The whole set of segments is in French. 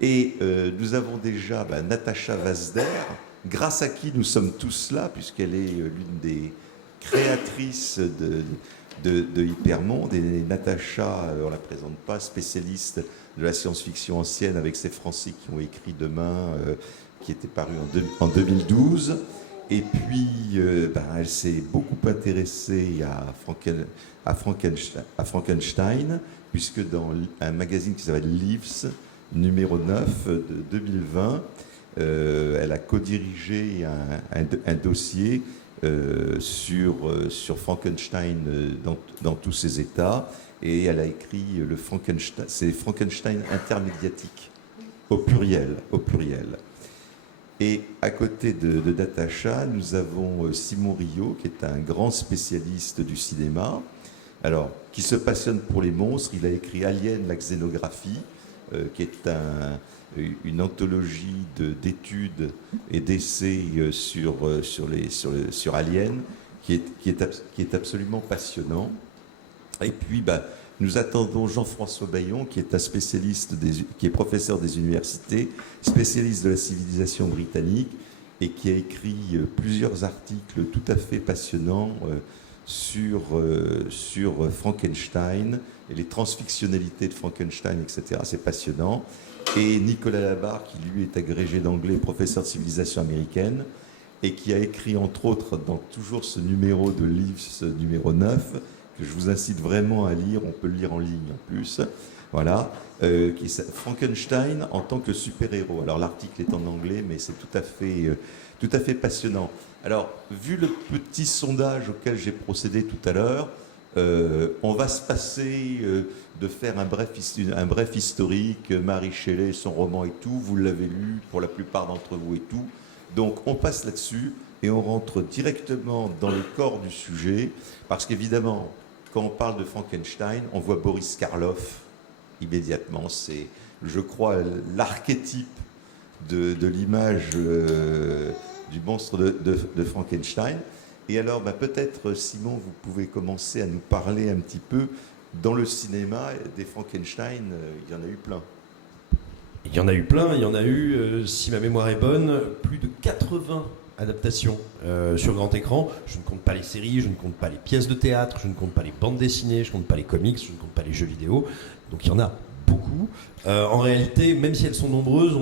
Et nous avons déjà Natacha Vazder, grâce à qui nous sommes tous là, puisqu'elle est l'une des créatrices de Hypermonde. Et Natacha, on ne la présente pas, spécialiste de la science-fiction ancienne, avec ses Français qui ont écrit Demain, qui était paru en 2012. Et puis, elle s'est beaucoup intéressée à Frankenstein, puisque dans un magazine qui s'appelle Leaves, numéro 9 de 2020, elle a co-dirigé un dossier sur Frankenstein dans tous ses états, et elle a écrit c'est Frankenstein intermédiatique, au pluriel. Et à côté de Natacha, nous avons Simon Rio, qui est un grand spécialiste du cinéma, alors, qui se passionne pour les monstres. Il a écrit Alien, la xénographie, qui est une anthologie d'études et d'essais sur Alien, qui est absolument passionnant. Et puis, nous attendons Jean-François Bayon, qui est un spécialiste, qui est professeur des universités, spécialiste de la civilisation britannique, et qui a écrit plusieurs articles tout à fait passionnants sur Frankenstein et les transfictionnalités de Frankenstein, etc. C'est passionnant. Et Nicolas Labarre, qui lui est agrégé d'anglais, professeur de civilisation américaine, et qui a écrit entre autres dans toujours ce numéro de Leaves numéro 9, que je vous incite vraiment à lire, on peut le lire en ligne en plus, voilà, Frankenstein en tant que super-héros. Alors l'article est en anglais, mais c'est tout à fait passionnant. Alors, vu le petit sondage auquel j'ai procédé tout à l'heure, on va se passer de faire un bref historique, Mary Shelley, son roman et tout, vous l'avez lu pour la plupart d'entre vous et tout. Donc on passe là-dessus et on rentre directement dans le corps du sujet, parce qu'évidemment, quand on parle de Frankenstein, on voit Boris Karloff immédiatement. C'est, je crois, l'archétype de l'image du monstre de Frankenstein. Et alors, peut-être, Simon, vous pouvez commencer à nous parler un petit peu, dans le cinéma, des Frankenstein, il y en a eu plein. Il y en a eu plein, il y en a eu, si ma mémoire est bonne, plus de 80 adaptations sur grand écran. Je ne compte pas les séries, je ne compte pas les pièces de théâtre, je ne compte pas les bandes dessinées, je ne compte pas les comics, je ne compte pas les jeux vidéo. Donc il y en a beaucoup. En réalité, même si elles sont nombreuses,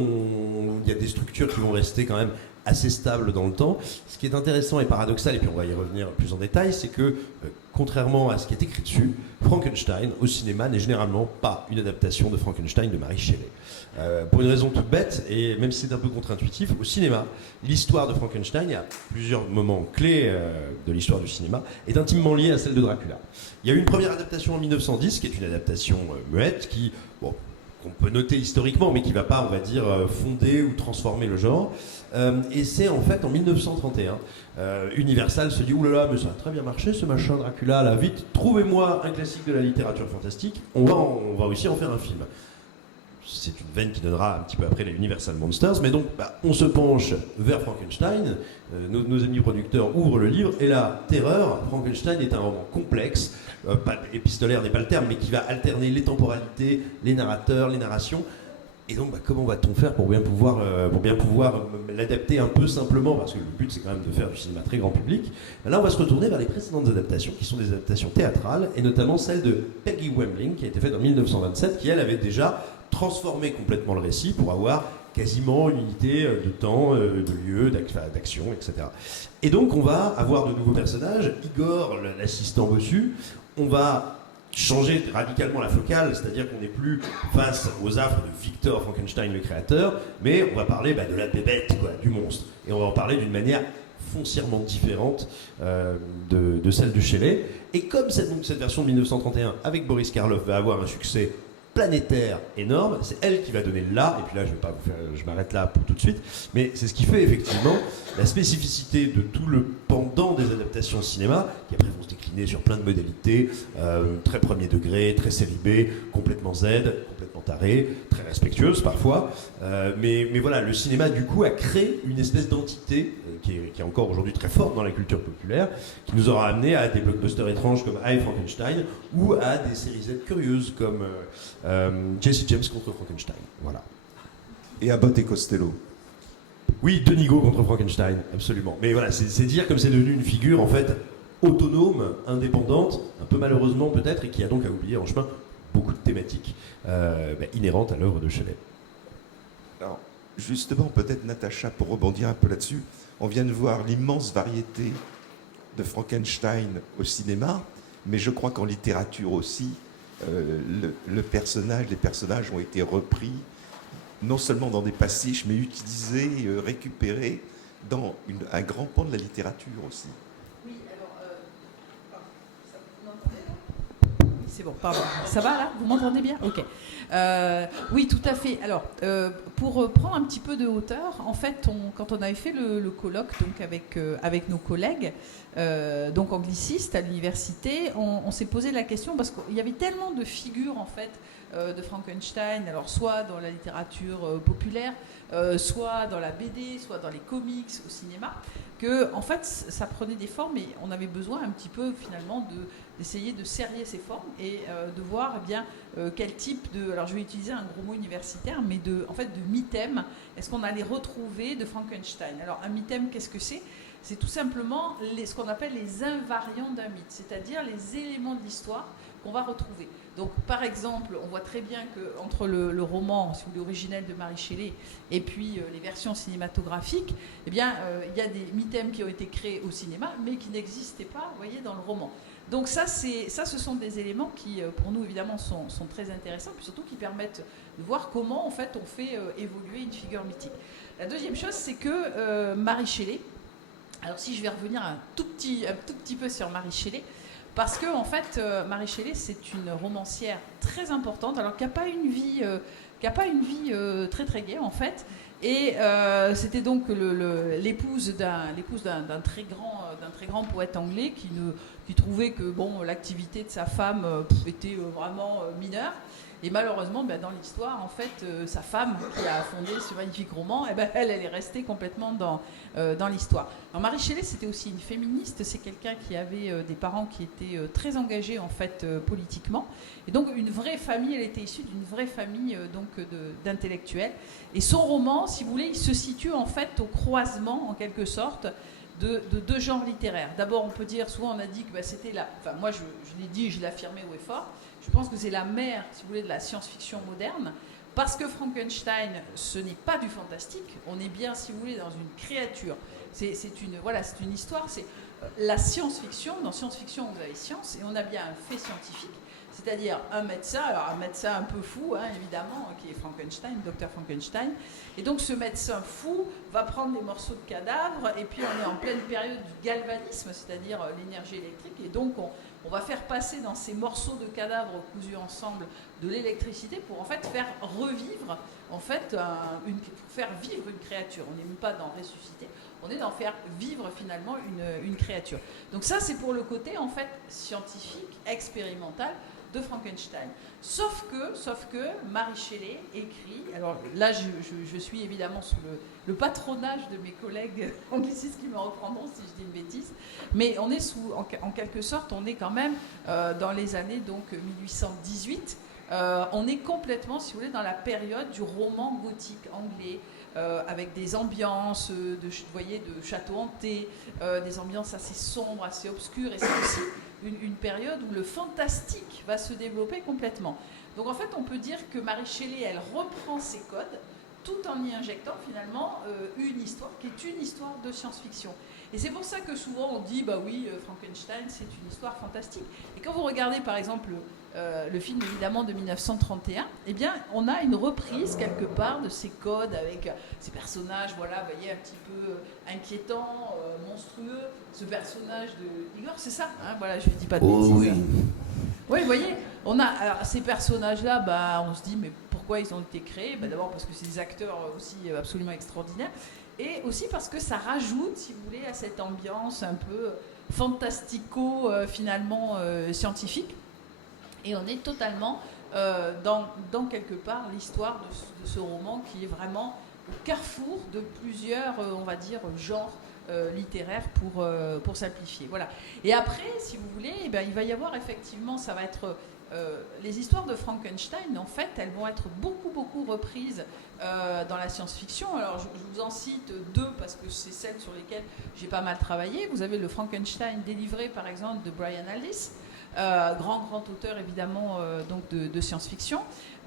il y a des structures qui vont rester quand même assez stables dans le temps. Ce qui est intéressant et paradoxal, et puis on va y revenir plus en détail, c'est que, contrairement à ce qui est écrit dessus, Frankenstein, au cinéma, n'est généralement pas une adaptation de Frankenstein de Mary Shelley. Pour une raison toute bête, et même si c'est un peu contre-intuitif, au cinéma, l'histoire de Frankenstein, il y a plusieurs moments clés de l'histoire du cinéma, est intimement liée à celle de Dracula. Il y a eu une première adaptation en 1910, qui est une adaptation muette, qui, qu'on peut noter historiquement, mais qui ne va pas, on va dire, fonder ou transformer le genre. Et c'est en fait en 1931, Universal se dit « Oulala, mais ça a très bien marché ce machin Dracula, là, vite, trouvez-moi un classique de la littérature fantastique, on va aussi en faire un film ». C'est une veine qui donnera un petit peu après les Universal Monsters, mais donc on se penche vers Frankenstein, nos amis producteurs ouvrent le livre, et là, terreur, Frankenstein est un roman complexe, épistolaire n'est pas le terme, mais qui va alterner les temporalités, les narrateurs, les narrations. Et donc, comment va-t-on faire pour bien pouvoir l'adapter un peu simplement, parce que le but, c'est quand même de faire du cinéma très grand public. Là, on va se retourner vers les précédentes adaptations, qui sont des adaptations théâtrales, et notamment celle de Peggy Wemling, qui a été faite en 1927, qui, elle, avait déjà transformé complètement le récit pour avoir quasiment une unité de temps, de lieu, d'action, etc. Et donc, on va avoir de nouveaux personnages. Igor, l'assistant bossu. On va changer radicalement la focale, c'est-à-dire qu'on n'est plus face aux affres de Victor Frankenstein, le créateur, mais on va parler de la bébête, du monstre. Et on va en parler d'une manière foncièrement différente de celle de Shelley. Et comme cette version de 1931 avec Boris Karloff va avoir un succès planétaire énorme, c'est elle qui va donner là, et puis là je m'arrête là pour tout de suite, mais c'est ce qui fait effectivement la spécificité de tout le pendant des adaptations cinéma, qui après vont se décliner sur plein de modalités, très premier degré, très série B, complètement Z, complètement taré, très respectueuse parfois, mais voilà, le cinéma du coup a créé une espèce d'entité qui est encore aujourd'hui très forte dans la culture populaire, qui nous aura amené à des blockbusters étranges comme I, Frankenstein, ou à des séries Z curieuses comme Jesse James contre Frankenstein. Voilà. Et Abbott et Costello. Oui, Denis Go contre Frankenstein, absolument. Mais voilà, c'est dire comme c'est devenu une figure en fait autonome, indépendante, un peu malheureusement peut-être, et qui a donc à oublier en chemin beaucoup de thématiques inhérentes à l'œuvre de Shelley. Alors, justement, peut-être Natacha, pour rebondir un peu là-dessus, on vient de voir l'immense variété de Frankenstein au cinéma, mais je crois qu'en littérature aussi, les personnages ont été repris, non seulement dans des pastiches, mais utilisés, récupérés dans un grand pan de la littérature aussi. Oui, alors, vous m'entendez là ? Oui, c'est bon, pardon. Ça va là ? Vous m'entendez bien ? Ok. Oui, tout à fait. Alors, pour prendre un petit peu de hauteur, en fait, quand on avait fait le colloque donc avec nos collègues, donc anglicistes à l'université, on s'est posé la question parce qu'il y avait tellement de figures en fait de Frankenstein, alors soit dans la littérature populaire, soit dans la BD, soit dans les comics, au cinéma, que en fait ça prenait des formes et on avait besoin un petit peu finalement d'essayer de serrer ces formes et de voir eh bien quel type de, alors je vais utiliser un gros mot universitaire, mais de mythème est-ce qu'on allait retrouver de Frankenstein. Alors un mythème, qu'est-ce que c'est ? C'est tout simplement ce qu'on appelle les invariants d'un mythe, c'est-à-dire les éléments de l'histoire qu'on va retrouver. Donc, par exemple, on voit très bien qu'entre le roman, si vous voulez, originel de Mary Shelley et puis les versions cinématographiques, eh bien, il y a des mythèmes qui ont été créés au cinéma, mais qui n'existaient pas, vous voyez, dans le roman. Donc ça, ce sont des éléments qui, pour nous, évidemment, sont très intéressants, puis surtout qui permettent de voir comment, en fait, on fait évoluer une figure mythique. La deuxième chose, c'est que Mary Shelley, alors si je vais revenir un tout petit peu sur Mary Shelley, parce que en fait, Mary Shelley, c'est une romancière très importante, alors qui n'a pas une vie, très très gaie en fait. Et c'était donc l'épouse d'un très grand poète anglais qui trouvait que bon, l'activité de sa femme était vraiment mineure. Et malheureusement, dans l'histoire, en fait, sa femme qui a fondé ce magnifique roman, elle est restée complètement dans l'histoire. Alors Mary Shelley, c'était aussi une féministe. C'est quelqu'un qui avait des parents qui étaient très engagés en fait politiquement. Et donc une vraie famille, elle était issue d'une vraie famille d'intellectuels. Et son roman, si vous voulez, il se situe en fait au croisement, en quelque sorte, de deux genres littéraires. D'abord, on peut dire, souvent on a dit que c'était enfin moi je l'ai dit, je l'ai affirmé haut et fort. Je pense que c'est la mère, si vous voulez, de la science-fiction moderne, parce que Frankenstein, ce n'est pas du fantastique, on est bien, si vous voulez, dans une créature. C'est une histoire, c'est la science-fiction. Dans science-fiction, vous avez science, et on a bien un fait scientifique, c'est-à-dire un médecin un peu fou, évidemment, qui est Frankenstein, docteur Frankenstein. Et donc ce médecin fou va prendre des morceaux de cadavres, et puis on est en pleine période du galvanisme, c'est-à-dire l'énergie électrique, et donc on va faire passer dans ces morceaux de cadavres cousus ensemble de l'électricité pour en fait faire revivre, faire vivre une créature. On n'est même pas dans ressusciter, on est dans faire vivre finalement une créature. Donc ça, c'est pour le côté en fait scientifique, expérimental de Frankenstein. Sauf que Mary Shelley écrit, alors là je suis évidemment sous le patronage de mes collègues anglicistes qui me reprendront si je dis une bêtise, mais on est en quelque sorte, on est quand même dans les années donc 1818, on est complètement, si vous voulez, dans la période du roman gothique anglais, avec des ambiances de château hanté, des ambiances assez sombres, assez obscures, et c'est aussi une période où le fantastique va se développer complètement. Donc en fait, on peut dire que Mary Shelley, elle reprend ses codes tout en y injectant finalement une histoire qui est une histoire de science-fiction. Et c'est pour ça que souvent on dit, Frankenstein, c'est une histoire fantastique. Et quand vous regardez par exemple le film évidemment de 1931, eh bien on a une reprise quelque part de ces codes avec ces personnages, vous voyez, un petit peu inquiétants, monstrueux, ce personnage de Igor, c'est ça, je ne dis pas de bêtises. Oui. Oui, vous voyez, on a alors, ces personnages-là, on se dit, mais pourquoi ils ont été créés ? D'abord parce que c'est des acteurs aussi absolument extraordinaires, et aussi parce que ça rajoute, si vous voulez, à cette ambiance un peu fantastico, finalement scientifique. Et on est totalement dans quelque part l'histoire de ce roman qui est vraiment au carrefour de plusieurs, on va dire, genres littéraires pour simplifier. Voilà. Et après, si vous voulez, il va y avoir effectivement, ça va être les histoires de Frankenstein, en fait, elles vont être beaucoup reprises dans la science-fiction. Alors, je vous en cite deux parce que c'est celles sur lesquelles j'ai pas mal travaillé. Vous avez le Frankenstein délivré, par exemple, de Brian Aldiss, grand auteur, évidemment, donc de science-fiction.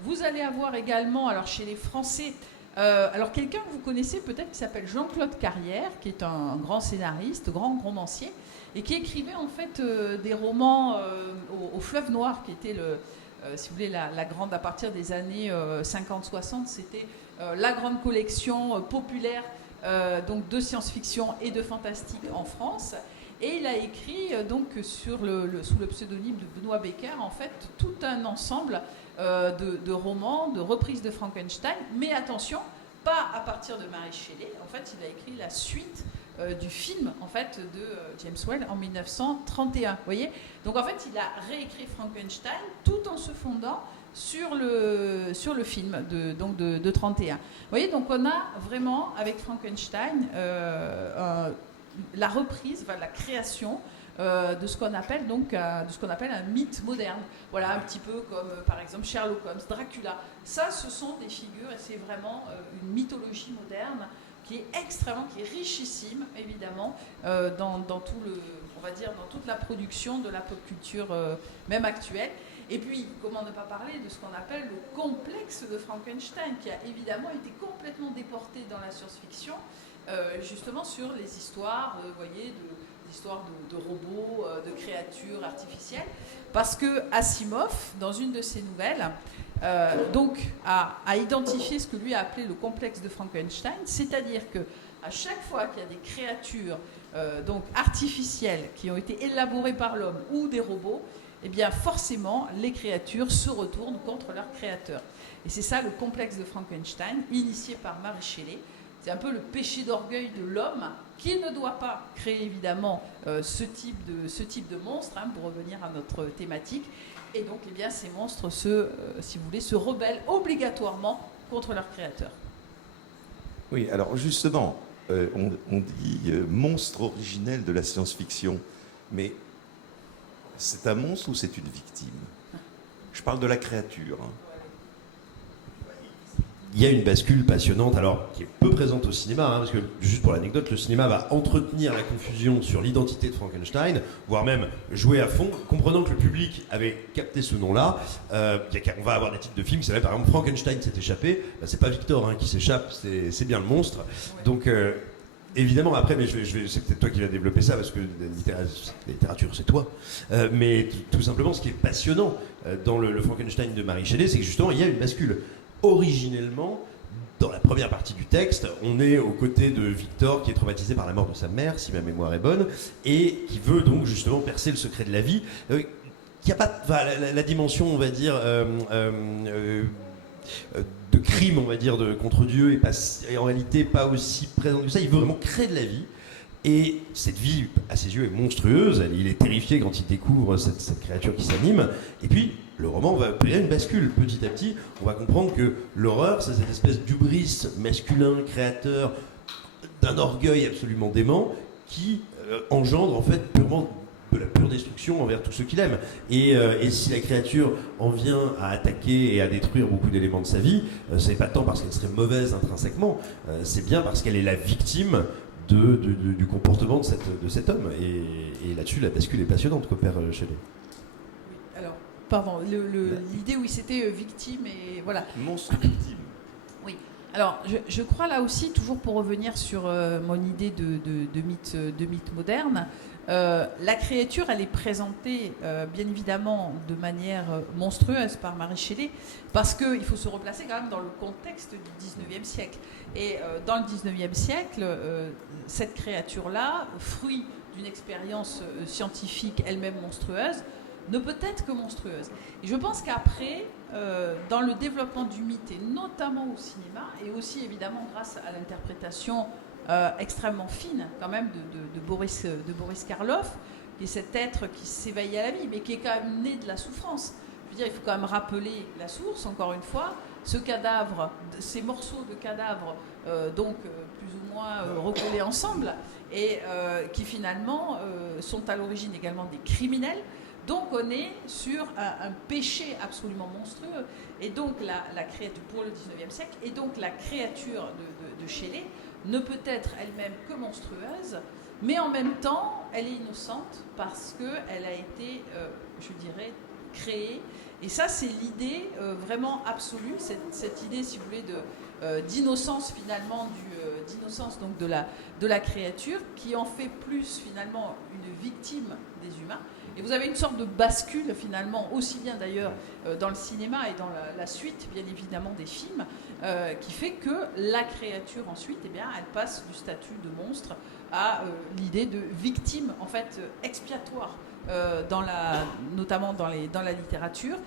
Vous allez avoir également, alors chez les Français, alors quelqu'un que vous connaissez peut-être qui s'appelle Jean-Claude Carrière, qui est un grand scénariste, grand romancier, et qui écrivait en fait des romans au Fleuve Noir, qui était si vous voulez, la grande, à partir des années 50-60, c'était la grande collection populaire donc de science-fiction et de fantastique en France. Et il a écrit donc sous le pseudonyme de Benoît Becker, en fait, tout un ensemble de romans, de reprises de Frankenstein, mais attention, pas à partir de Mary Shelley. En fait, il a écrit la suite du film en fait de James Whale en 1931. Vous voyez, donc en fait, il a réécrit Frankenstein tout en se fondant sur le film de 31. Vous voyez, donc on a vraiment avec Frankenstein la reprise, la création de ce qu'on appelle un mythe moderne. Voilà, un petit peu comme par exemple Sherlock Holmes, Dracula. Ça, ce sont des figures et c'est vraiment une mythologie moderne qui est richissime, évidemment, dans tout on va dire, dans toute la production de la pop culture, même actuelle. Et puis, comment ne pas parler de ce qu'on appelle le complexe de Frankenstein, qui a évidemment été complètement déporté dans la science-fiction, justement sur les histoires, vous voyez, l'histoire de robots, de créatures artificielles, parce que Asimov, dans une de ses nouvelles, donc a identifié ce que lui a appelé le complexe de Frankenstein, c'est-à-dire que à chaque fois qu'il y a des créatures donc artificielles qui ont été élaborées par l'homme ou des robots, eh bien forcément les créatures se retournent contre leur créateur. Et c'est ça le complexe de Frankenstein, initié par Mary Shelley. C'est un peu le péché d'orgueil de l'homme qui ne doit pas créer évidemment ce type de monstre, hein, pour revenir à notre thématique. Et donc, eh bien, ces monstres si vous voulez, se rebellent obligatoirement contre leur créateur. Oui, alors justement, on dit monstre originel de la science-fiction, mais c'est un monstre ou c'est une victime? Je parle de la créature. Hein. Il y a une bascule passionnante, alors qui est peu présente au cinéma, hein, parce que juste pour l'anecdote, le cinéma va entretenir la confusion sur l'identité de Frankenstein, voire même jouer à fond, comprenant que le public avait capté ce nom-là. On va avoir des titres de films qui s'appellent par exemple Frankenstein s'est échappé. Ben, c'est pas Victor qui s'échappe, c'est bien le monstre. Ouais. Donc évidemment, après, mais c'est peut-être toi qui vas développer ça, parce que la littérature, c'est toi. Mais tout simplement, ce qui est passionnant dans le Frankenstein de Mary Shelley, c'est que justement, il y a une bascule. Originellement, dans la première partie du texte, on est aux côtés de Victor qui est traumatisé par la mort de sa mère, si ma mémoire est bonne, et qui veut donc justement percer le secret de la vie. Il n'y a pas la dimension, on va dire, de crime, on va dire, contre Dieu, et en réalité pas aussi présente que ça. Il veut vraiment créer de la vie. Et cette vie, à ses yeux, est monstrueuse. Il est terrifié quand il découvre cette créature qui s'anime. Et puis, le roman va opérer une bascule. Petit à petit, on va comprendre que l'horreur, c'est cette espèce d'hubris masculin, créateur, d'un orgueil absolument dément, qui engendre en fait purement de la pure destruction envers tous ceux qu'il aime. Et si la créature en vient à attaquer et à détruire beaucoup d'éléments de sa vie, c'est pas tant parce qu'elle serait mauvaise intrinsèquement, c'est bien parce qu'elle est la victime du comportement de cet homme. Et là-dessus, la bascule est passionnante, qu'opère Shelley. Oui, alors, pardon, l'idée où il s'était victime et voilà. Monstre victime. Oui. Alors, je crois là aussi, toujours pour revenir sur mon idée de mythe moderne, la créature, elle est présentée bien évidemment de manière monstrueuse par Mary Shelley, parce qu'il faut se replacer quand même dans le contexte du 19e siècle. Et dans le 19e siècle, cette créature-là, fruit d'une expérience scientifique elle-même monstrueuse, ne peut être que monstrueuse. Et je pense qu'après, dans le développement du mythe, et notamment au cinéma, et aussi évidemment grâce à l'interprétation extrêmement fine quand même de Boris Karloff, qui est cet être qui s'éveille à la vie, mais qui est quand même né de la souffrance. Je veux dire, il faut quand même rappeler la source, encore une fois, ce cadavre, ces morceaux de cadavre, donc plus ou moins recollés ensemble, et qui finalement sont à l'origine également des criminels, Donc on est sur un péché absolument monstrueux. Et donc la créature, pour le 19e siècle, et donc la créature de Shelley ne peut être elle-même que monstrueuse, mais en même temps, elle est innocente parce qu'elle a été, je dirais, créée. Et ça, c'est l'idée vraiment absolue, cette idée, si vous voulez, d'innocence finalement, d'innocence donc de la créature, qui en fait plus finalement une victime des humains. Et vous avez une sorte de bascule finalement, aussi bien d'ailleurs dans le cinéma et dans la suite, bien évidemment, des films, qui fait que la créature ensuite, eh bien, elle passe du statut de monstre à l'idée de victime, en fait, expiatoire. Notamment dans la littérature,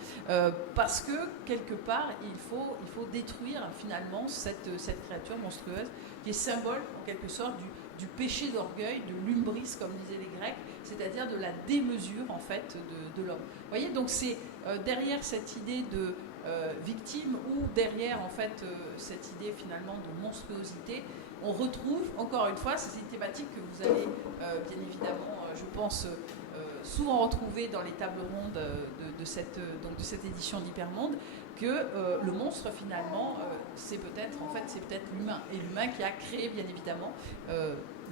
parce que quelque part il faut détruire finalement cette créature monstrueuse qui est symbole en quelque sorte du péché d'orgueil, de l'umbris comme disaient les Grecs, c'est-à-dire de la démesure en fait de l'homme. Vous voyez, donc c'est derrière cette idée de victime ou derrière en fait cette idée finalement de monstruosité, on retrouve encore une fois, c'est une thématique que vous allez bien évidemment, je pense, souvent retrouvé dans les tables rondes de cette édition d'Hypermonde, que le monstre finalement c'est peut-être l'humain, et l'humain qui a créé bien évidemment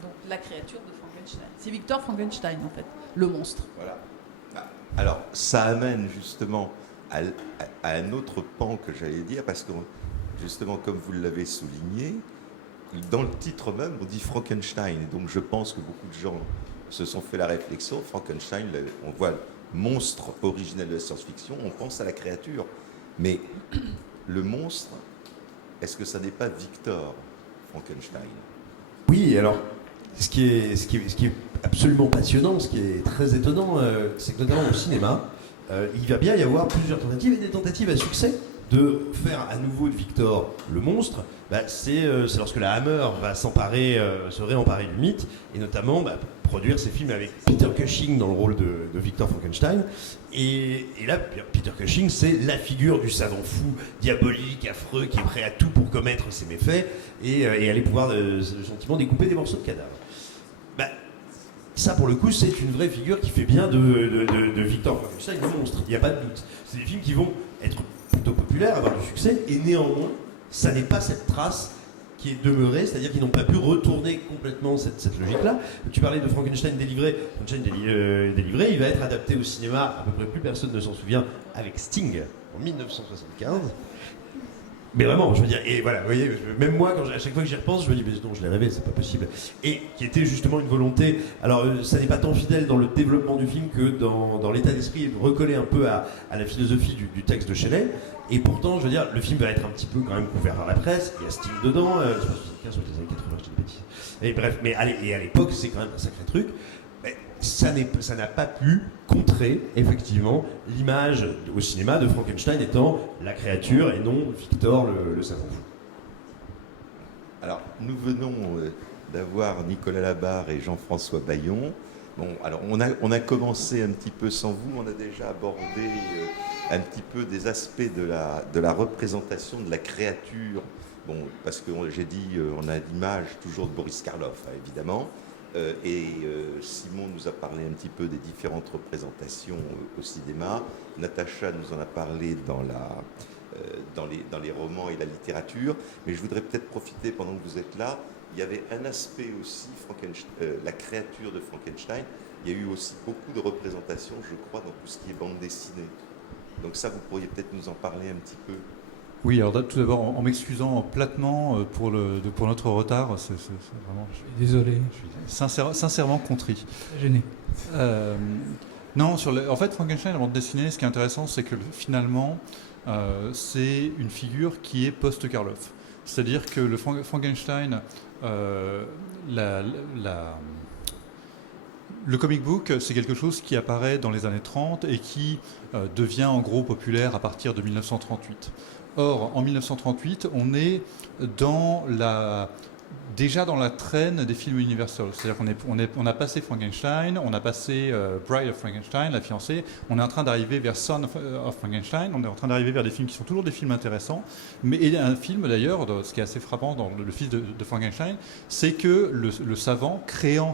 donc la créature de Frankenstein. C'est Victor Frankenstein en fait, le monstre. Voilà. Alors ça amène justement à un autre pan que j'allais dire, parce que justement comme vous l'avez souligné, dans le titre même on dit Frankenstein, et donc je pense que beaucoup de gens se sont fait la réflexion, Frankenstein, on voit le monstre originel de la science-fiction, on pense à la créature. Mais le monstre, est-ce que ça n'est pas Victor Frankenstein? Oui, alors, ce qui est absolument passionnant, ce qui est très étonnant, c'est que notamment au cinéma, il va bien y avoir plusieurs tentatives, et des tentatives à succès de faire à nouveau de Victor le monstre. C'est lorsque la Hammer va se réemparer du mythe, et notamment produire ses films avec Peter Cushing dans le rôle de Victor Frankenstein. Et là, Peter Cushing, c'est la figure du savant fou, diabolique, affreux, qui est prêt à tout pour commettre ses méfaits et aller pouvoir gentiment découper des morceaux de cadavres. Ça, pour le coup, c'est une vraie figure qui fait bien de Victor Frankenstein le monstre, il n'y a pas de doute. C'est des films qui vont être plutôt populaires, avoir du succès, et néanmoins, ça n'est pas cette trace qui est demeurée, c'est-à-dire qu'ils n'ont pas pu retourner complètement cette logique-là. Tu parlais de Frankenstein délivré. Frankenstein délivré, il va être adapté au cinéma, à peu près plus personne ne s'en souvient, avec Sting en 1975. Mais vraiment, je veux dire, et voilà, vous voyez, même moi, à chaque fois que j'y repense, je me dis, mais non, je l'ai rêvé, c'est pas possible. Et qui était justement une volonté, alors ça n'est pas tant fidèle dans le développement du film que dans l'état d'esprit, de recoller un peu à la philosophie du texte de Shelley. Et pourtant, je veux dire, le film va être un petit peu quand même couvert par la presse, il y a Sting dedans, je sais pas si c'est 75 ou les années 80, je dis des bêtises. Et bref, mais et à l'époque, c'est quand même un sacré truc. Ça n'a pas pu contrer, effectivement, l'image au cinéma de Frankenstein étant la créature et non Victor le savant fou. Alors, nous venons d'avoir Nicolas Labarre et Jean-François Bayon. Bon, alors, on a commencé un petit peu sans vous, on a déjà abordé un petit peu des aspects de la représentation de la créature. Bon, parce que j'ai dit, on a l'image toujours de Boris Karloff, hein, évidemment. Simon nous a parlé un petit peu des différentes représentations au cinéma. Natacha nous en a parlé dans les romans et la littérature. Mais je voudrais peut-être profiter pendant que vous êtes là. Il y avait un aspect aussi, la créature de Frankenstein. Il y a eu aussi beaucoup de représentations, je crois, dans tout ce qui est bande dessinée. Donc ça, vous pourriez peut-être nous en parler un petit peu. Oui, alors tout d'abord, en m'excusant platement pour notre retard, c'est vraiment... Désolé. Je suis sincèrement contrit. Gêné. Non, en fait, Frankenstein, en bande dessinée, ce qui est intéressant, c'est que finalement, c'est une figure qui est post-Karloff. C'est-à-dire que le Frankenstein, le comic book, c'est quelque chose qui apparaît dans les années 30 et qui devient en gros populaire à partir de 1938. Or, en 1938, on est dans déjà dans la traîne des films Universal. C'est-à-dire qu'on a passé Frankenstein, on a passé Bride of Frankenstein, La fiancée, on est en train d'arriver vers Son of Frankenstein, on est en train d'arriver vers des films qui sont toujours des films intéressants, mais et un film d'ailleurs, ce qui est assez frappant dans Le fils de Frankenstein, c'est que le savant, créant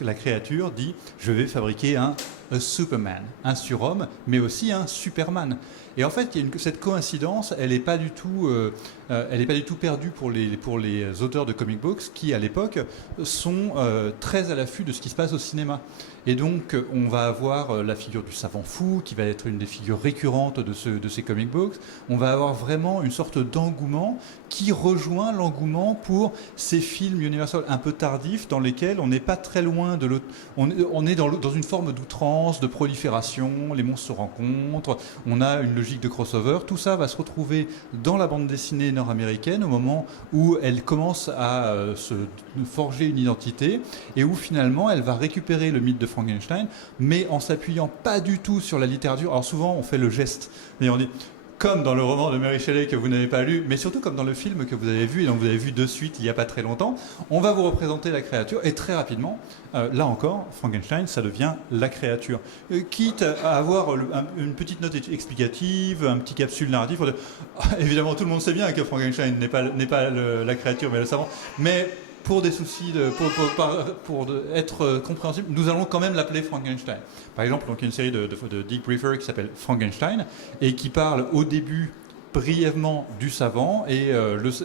la créature, dit « je vais fabriquer un Superman, un surhomme, mais aussi un Superman ». Et en fait, cette coïncidence, elle n'est pas du tout perdue pour les auteurs de comic books qui, à l'époque, sont très à l'affût de ce qui se passe au cinéma. Et donc, on va avoir la figure du savant fou, qui va être une des figures récurrentes de ces comic books. On va avoir vraiment une sorte d'engouement qui rejoint l'engouement pour ces films Universal un peu tardifs, dans lesquels on n'est pas très loin de l'autre. On est dans une forme d'outrance, de prolifération, les monstres se rencontrent, on a une logique de crossover. Tout ça va se retrouver dans la bande dessinée nord-américaine au moment où elle commence à se forger une identité et où finalement elle va récupérer le mythe de Frankenstein, mais en s'appuyant pas du tout sur la littérature. Alors souvent on fait le geste, et on dit comme dans le roman de Mary Shelley que vous n'avez pas lu, mais surtout comme dans le film que vous avez vu, et donc vous avez vu de suite il n'y a pas très longtemps, on va vous représenter la créature, et très rapidement, là encore, Frankenstein, ça devient la créature. Quitte à avoir une petite note explicative, un petit capsule narratif, évidemment tout le monde sait bien que Frankenstein n'est pas la créature, mais le savant, mais pour des soucis pour être compréhensible, nous allons quand même l'appeler Frankenstein. Par exemple, donc, il y a une série de Dick Briefer qui s'appelle Frankenstein et qui parle au début brièvement du savant et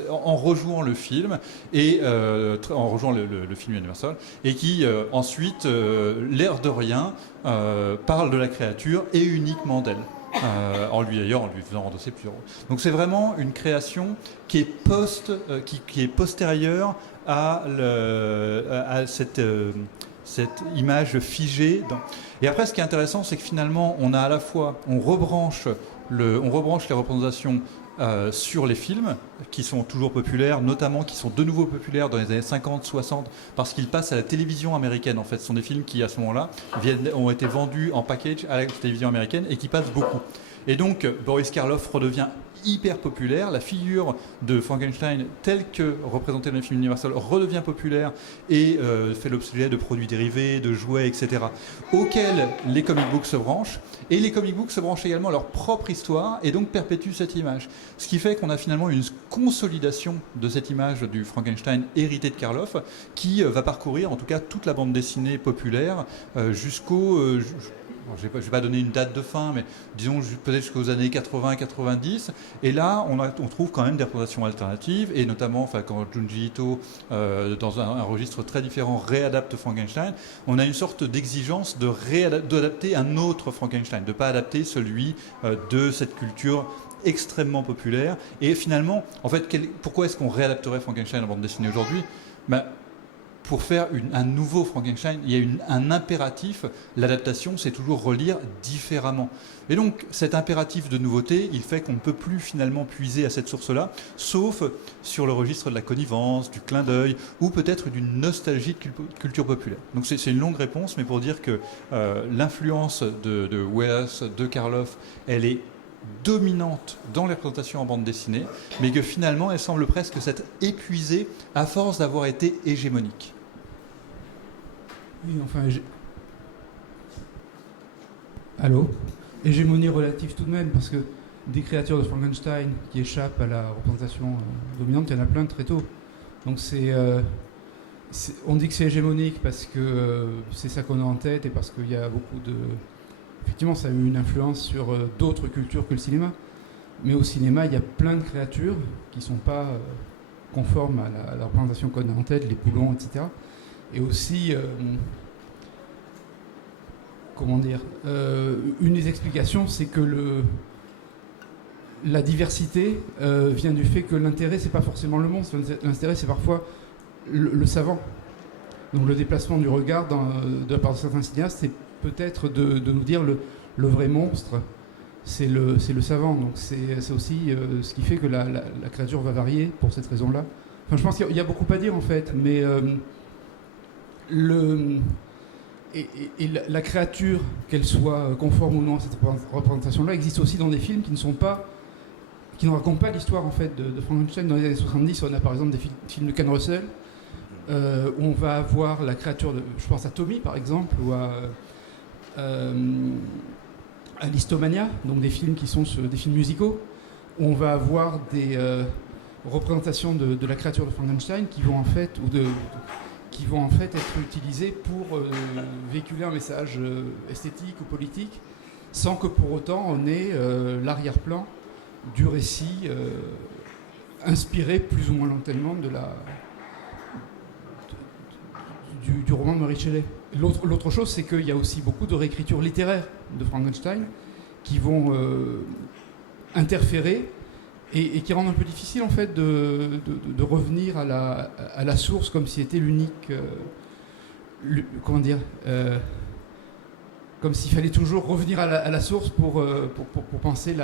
en rejouant le film et en rejouant le film Universal et qui ensuite, l'air de rien, parle de la créature et uniquement d'elle. En lui faisant endosser plusieurs rôles. Donc c'est vraiment une création qui est postérieure à cette image figée. Et après, ce qui est intéressant, c'est que finalement, on a à la fois, on rebranche les représentations sur les films qui sont toujours populaires, notamment qui sont de nouveau populaires dans les années 50, 60, parce qu'ils passent à la télévision américaine. En fait, ce sont des films qui, à ce moment-là, ont été vendus en package à la télévision américaine et qui passent beaucoup. Et donc, Boris Karloff redevient hyper populaire. La figure de Frankenstein, telle que représentée dans les films Universal, redevient populaire et fait l'objet de produits dérivés, de jouets, etc., auxquels les comic books se branchent. Et les comic books se branchent également à leur propre histoire et donc perpétuent cette image. Ce qui fait qu'on a finalement une consolidation de cette image du Frankenstein hérité de Karloff qui va parcourir en tout cas toute la bande dessinée populaire jusqu'au... je ne vais pas donner une date de fin, mais disons peut-être jusqu'aux années 80-90. Et là, on trouve quand même des représentations alternatives, et notamment quand Junji Ito, dans un registre très différent, réadapte Frankenstein, on a une sorte d'exigence d'adapter un autre Frankenstein, de ne pas adapter celui de cette culture extrêmement populaire. Et finalement, en fait, pourquoi est-ce qu'on réadapterait Frankenstein en bande dessinée aujourd'hui ? Pour faire un nouveau Frankenstein, il y a un impératif. L'adaptation, c'est toujours relire différemment. Et donc, cet impératif de nouveauté, il fait qu'on ne peut plus finalement puiser à cette source-là, sauf sur le registre de la connivence, du clin d'œil, ou peut-être d'une nostalgie de culture populaire. Donc, c'est une longue réponse, mais pour dire que l'influence de Wells, de Karloff, elle est dominante dans les représentations en bande dessinée, mais que finalement, elle semble presque s'être épuisée à force d'avoir été hégémonique. Oui, enfin, allô ? Hégémonie relative tout de même, parce que des créatures de Frankenstein qui échappent à la représentation dominante, il y en a plein très tôt. Donc on dit que c'est hégémonique parce que c'est ça qu'on a en tête et parce qu'il y a beaucoup de... Effectivement, ça a eu une influence sur d'autres cultures que le cinéma. Mais au cinéma, il y a plein de créatures qui ne sont pas conformes à la représentation qu'on a en tête, les poulons, etc. Et aussi, une des explications, c'est que la diversité vient du fait que l'intérêt, c'est pas forcément le monstre. L'intérêt, c'est parfois le savant. Donc le déplacement du regard de la part de certains cinéastes, c'est peut-être de nous dire le vrai monstre, c'est le savant. Donc c'est aussi ce qui fait que la créature va varier pour cette raison-là. Enfin, je pense qu'il y a beaucoup à dire en fait, mais la créature, qu'elle soit conforme ou non à cette représentation-là, existe aussi dans des films qui ne sont pas qui ne racontent pas l'histoire en fait de Frankenstein. Dans les années 70, on a par exemple des films de Ken Russell, où on va avoir la créature je pense à Tommy par exemple, ou à Listomania, donc des films qui sont des films musicaux, où on va avoir des représentations de la créature de Frankenstein qui vont en fait, être utilisées pour véhiculer un message esthétique ou politique, sans que pour autant on ait l'arrière-plan du récit inspiré plus ou moins lointainement du roman de Mary Shelley. L'autre chose, c'est qu'il y a aussi beaucoup de réécritures littéraires de Frankenstein qui vont interférer et qui rendent un peu difficile en fait de revenir à la source comme si c'était l'unique... comme s'il fallait toujours revenir à la source pour penser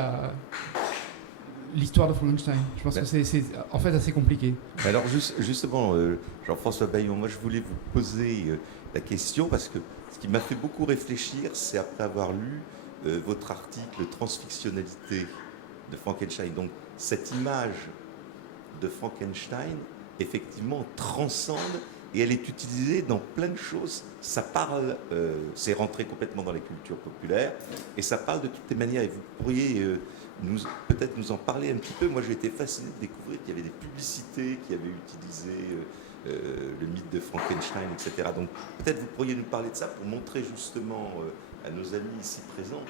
l'histoire de Frankenstein. Je pense que c'est en fait assez compliqué. Alors justement, Jean-François Baillon, moi je voulais vous poser la question parce que ce qui m'a fait beaucoup réfléchir, c'est après avoir lu votre article Transfictionnalité de Frankenstein. Donc cette image de Frankenstein, effectivement, transcende et elle est utilisée dans plein de choses. Ça parle, c'est rentré complètement dans les cultures populaires et ça parle de toutes les manières. Et vous pourriez peut-être nous en parler un petit peu. Moi, j'ai été fasciné de découvrir qu'il y avait des publicités qui avaient utilisé le mythe de Frankenstein, etc. Donc, peut-être vous pourriez nous parler de ça pour montrer justement à nos amis ici présents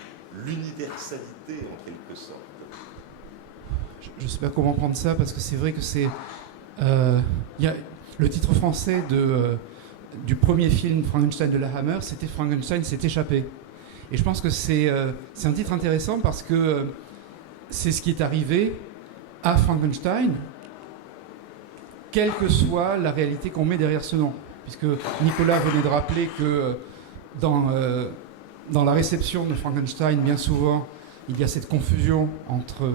l'universalité, en quelque sorte. Je ne sais pas comment prendre ça, parce que c'est vrai que c'est... le titre français du premier film Frankenstein de la Hammer, c'était Frankenstein s'est échappé. Et je pense que c'est un titre intéressant parce que c'est ce qui est arrivé à Frankenstein, quelle que soit la réalité qu'on met derrière ce nom. Puisque Nicolas venait de rappeler que dans la réception de Frankenstein, bien souvent, il y a cette confusion entre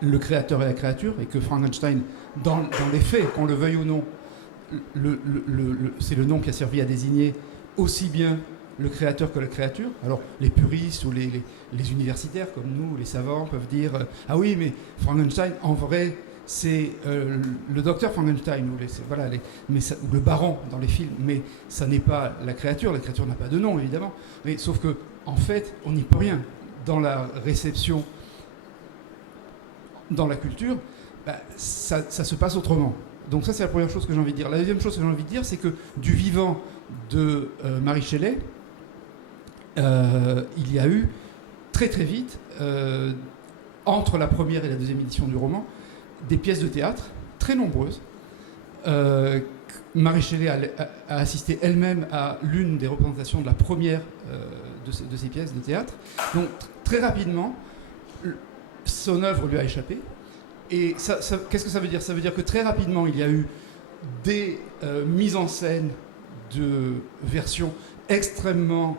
le créateur et la créature, et que Frankenstein, dans les faits, qu'on le veuille ou non, c'est le nom qui a servi à désigner aussi bien le créateur que la créature. Alors les puristes ou les universitaires comme nous, les savants, peuvent dire ah oui, mais Frankenstein, en vrai, c'est le docteur Frankenstein ou le baron dans les films, mais ça n'est pas la créature n'a pas de nom évidemment, mais sauf que en fait on n'y peut rien. Dans la réception, dans la culture, ça se passe autrement. Donc ça, c'est la première chose que j'ai envie de dire. La deuxième chose que j'ai envie de dire, c'est que du vivant de Mary Shelley, il y a eu très très vite, entre la première et la deuxième édition du roman, des pièces de théâtre très nombreuses. Mary Shelley a assisté elle-même à l'une des représentations de la première de ces pièces de théâtre. Donc très rapidement, son œuvre lui a échappé. Et qu'est-ce que ça veut dire ? Ça veut dire que très rapidement, il y a eu des mises en scène de versions extrêmement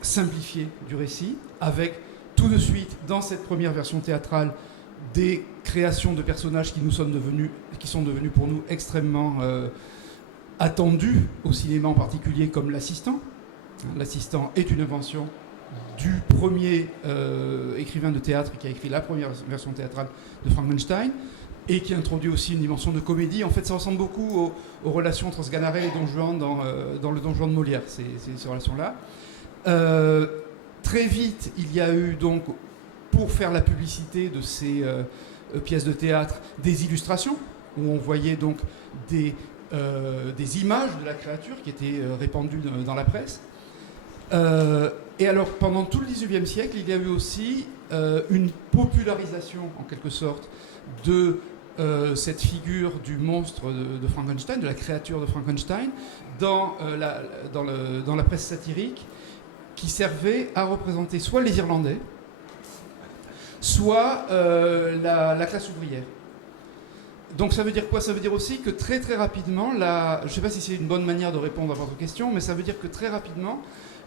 simplifiées du récit, avec tout de suite, dans cette première version théâtrale, des créations de personnages qui sont devenus pour nous extrêmement attendus au cinéma en particulier, comme l'assistant. L'assistant est une invention du premier écrivain de théâtre qui a écrit la première version théâtrale de Frankenstein et qui introduit aussi une dimension de comédie. En fait, ça ressemble beaucoup aux relations entre Sganarelle et Don Juan dans le Don Juan de Molière, ces relations-là. Très vite, il y a eu donc, pour faire la publicité de ces pièces de théâtre, des illustrations, où on voyait donc des images de la créature qui étaient répandues dans la presse. Et alors, pendant tout le XIXe siècle, il y a eu aussi une popularisation, en quelque sorte, de cette figure du monstre de Frankenstein, de la créature de Frankenstein, dans la presse satirique, qui servait à représenter soit les Irlandais, soit la classe ouvrière. Donc ça veut dire quoi ? Ça veut dire aussi que très très rapidement, je ne sais pas si c'est une bonne manière de répondre à votre question, mais ça veut dire que très rapidement,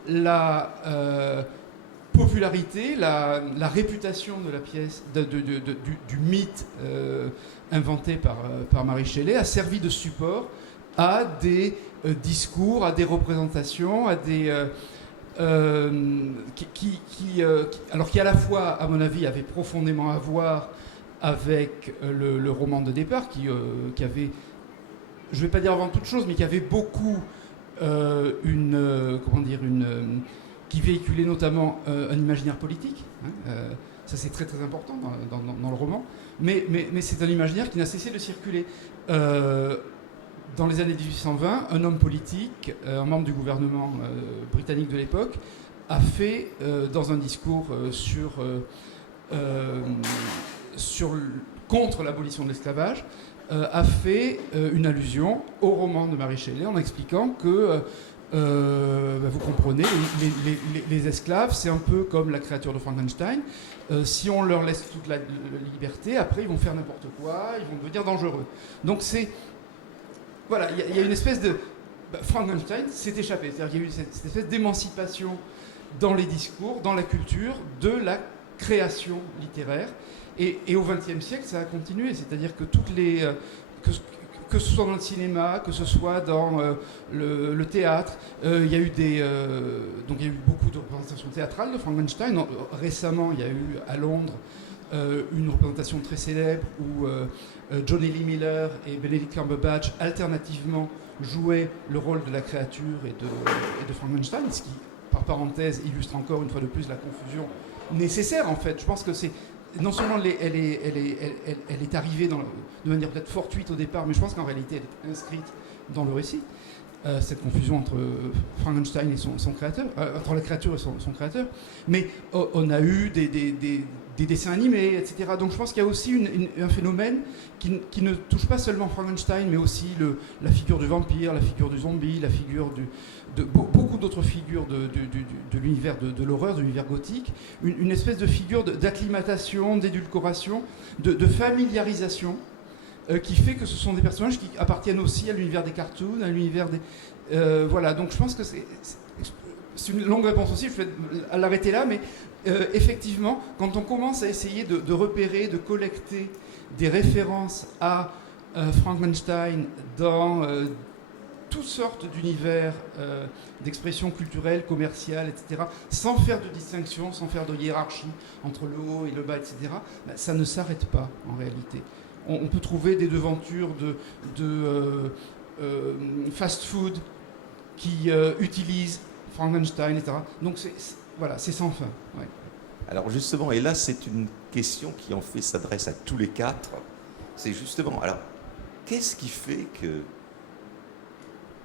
la popularité, la réputation de la pièce, du mythe inventé par Mary Shelley a servi de support à des discours, à des représentations, à des alors qui à la fois, à mon avis, avait profondément à voir avec le roman de départ, qui avait, je ne vais pas dire avant toute chose, mais qui avait beaucoup qui véhiculait notamment un imaginaire politique. Ça, c'est très très important dans le roman. Mais c'est un imaginaire qui n'a cessé de circuler. Dans les années 1820, un homme politique, un membre du gouvernement britannique de l'époque, a fait, dans un discours contre l'abolition de l'esclavage, a fait une allusion au roman de Mary Shelley en expliquant que, vous comprenez, les esclaves, c'est un peu comme la créature de Frankenstein. Si on leur laisse toute la liberté, après ils vont faire n'importe quoi, ils vont devenir dangereux. Donc c'est... Voilà, il y a une espèce de... Frankenstein s'est échappé, c'est-à-dire qu'il y a eu cette espèce d'émancipation dans les discours, dans la culture, de la création littéraire. Et au XXe siècle, ça a continué, c'est-à-dire que toutes les... que ce soit dans le cinéma, que ce soit dans le théâtre, il y a eu donc il y a eu beaucoup de représentations théâtrales de Frankenstein. Récemment, il y a eu à Londres une représentation très célèbre où Johnny Lee Miller et Benedict Cumberbatch alternativement jouaient le rôle de la créature et de Frankenstein, ce qui, par parenthèse, illustre encore une fois de plus la confusion nécessaire en fait. Je pense que c'est non seulement elle est arrivée de manière peut-être fortuite au départ, mais je pense qu'en réalité elle est inscrite dans le récit. Cette confusion entre Frankenstein et son créateur, entre la créature et son créateur. Mais on a eu des dessins animés, etc. Donc je pense qu'il y a aussi un phénomène qui ne touche pas seulement Frankenstein, mais aussi la figure du vampire, la figure du zombie, la figure de beaucoup d'autres figures de l'univers de l'horreur, de l'univers gothique. Une espèce de figure d'acclimatation, d'édulcoration, de familiarisation, qui fait que ce sont des personnages qui appartiennent aussi à l'univers des cartoons, à l'univers des... voilà, donc je pense que c'est une longue réponse aussi, je vais l'arrêter là, mais effectivement, quand on commence à essayer de repérer, de collecter des références à Frankenstein dans toutes sortes d'univers d'expression culturelle, commerciale, etc., sans faire de distinction, sans faire de hiérarchie entre le haut et le bas, etc., ça ne s'arrête pas en réalité. On peut trouver des devantures de fast-food qui utilisent Frankenstein, etc. Donc voilà, c'est sans fin. Ouais. Alors justement, et là c'est une question qui en fait s'adresse à tous les quatre. C'est justement, alors, qu'est-ce qui fait que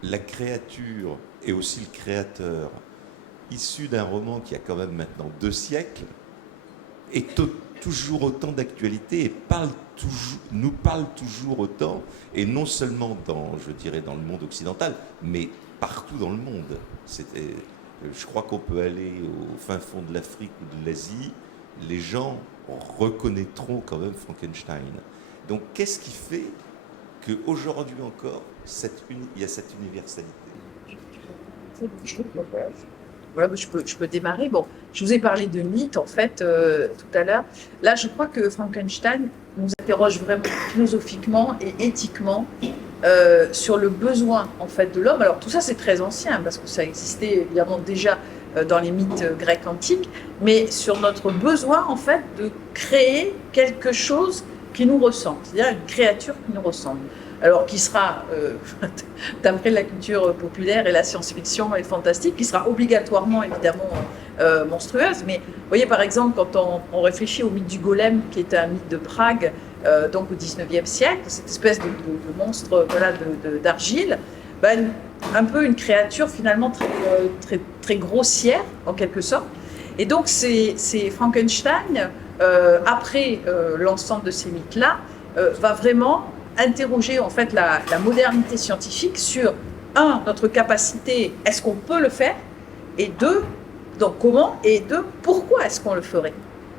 la créature et aussi le créateur, issu d'un roman qui a quand même maintenant 2 siècles, est toujours autant d'actualité et nous parle toujours autant, et non seulement dans le monde occidental, mais partout dans le monde. Je crois qu'on peut aller au fin fond de l'Afrique ou de l'Asie, les gens reconnaîtront quand même Frankenstein. Donc qu'est-ce qui fait qu'aujourd'hui encore, il y a cette universalité? Voilà, je peux démarrer. Bon, je vous ai parlé de mythe, en fait, tout à l'heure. Là, je crois que Frankenstein nous interroge vraiment philosophiquement et éthiquement sur le besoin, en fait, de l'homme. Alors, tout ça, c'est très ancien, parce que ça existait, évidemment, déjà dans les mythes grecs antiques, mais sur notre besoin, en fait, de créer quelque chose qui nous ressemble, c'est-à-dire une créature qui nous ressemble. Alors qui sera, d'après la culture populaire et la science-fiction et le fantastique, qui sera obligatoirement, évidemment, monstrueuse. Mais vous voyez, par exemple, quand on réfléchit au mythe du golem, qui est un mythe de Prague, donc au XIXe siècle, cette espèce de monstre d'argile, un peu une créature finalement très grossière, en quelque sorte. Et donc c'est Frankenstein, après l'ensemble de ces mythes-là, va vraiment interroger en fait la modernité scientifique sur notre capacité, est-ce qu'on peut le faire, et donc comment, et pourquoi est-ce qu'on le ferait.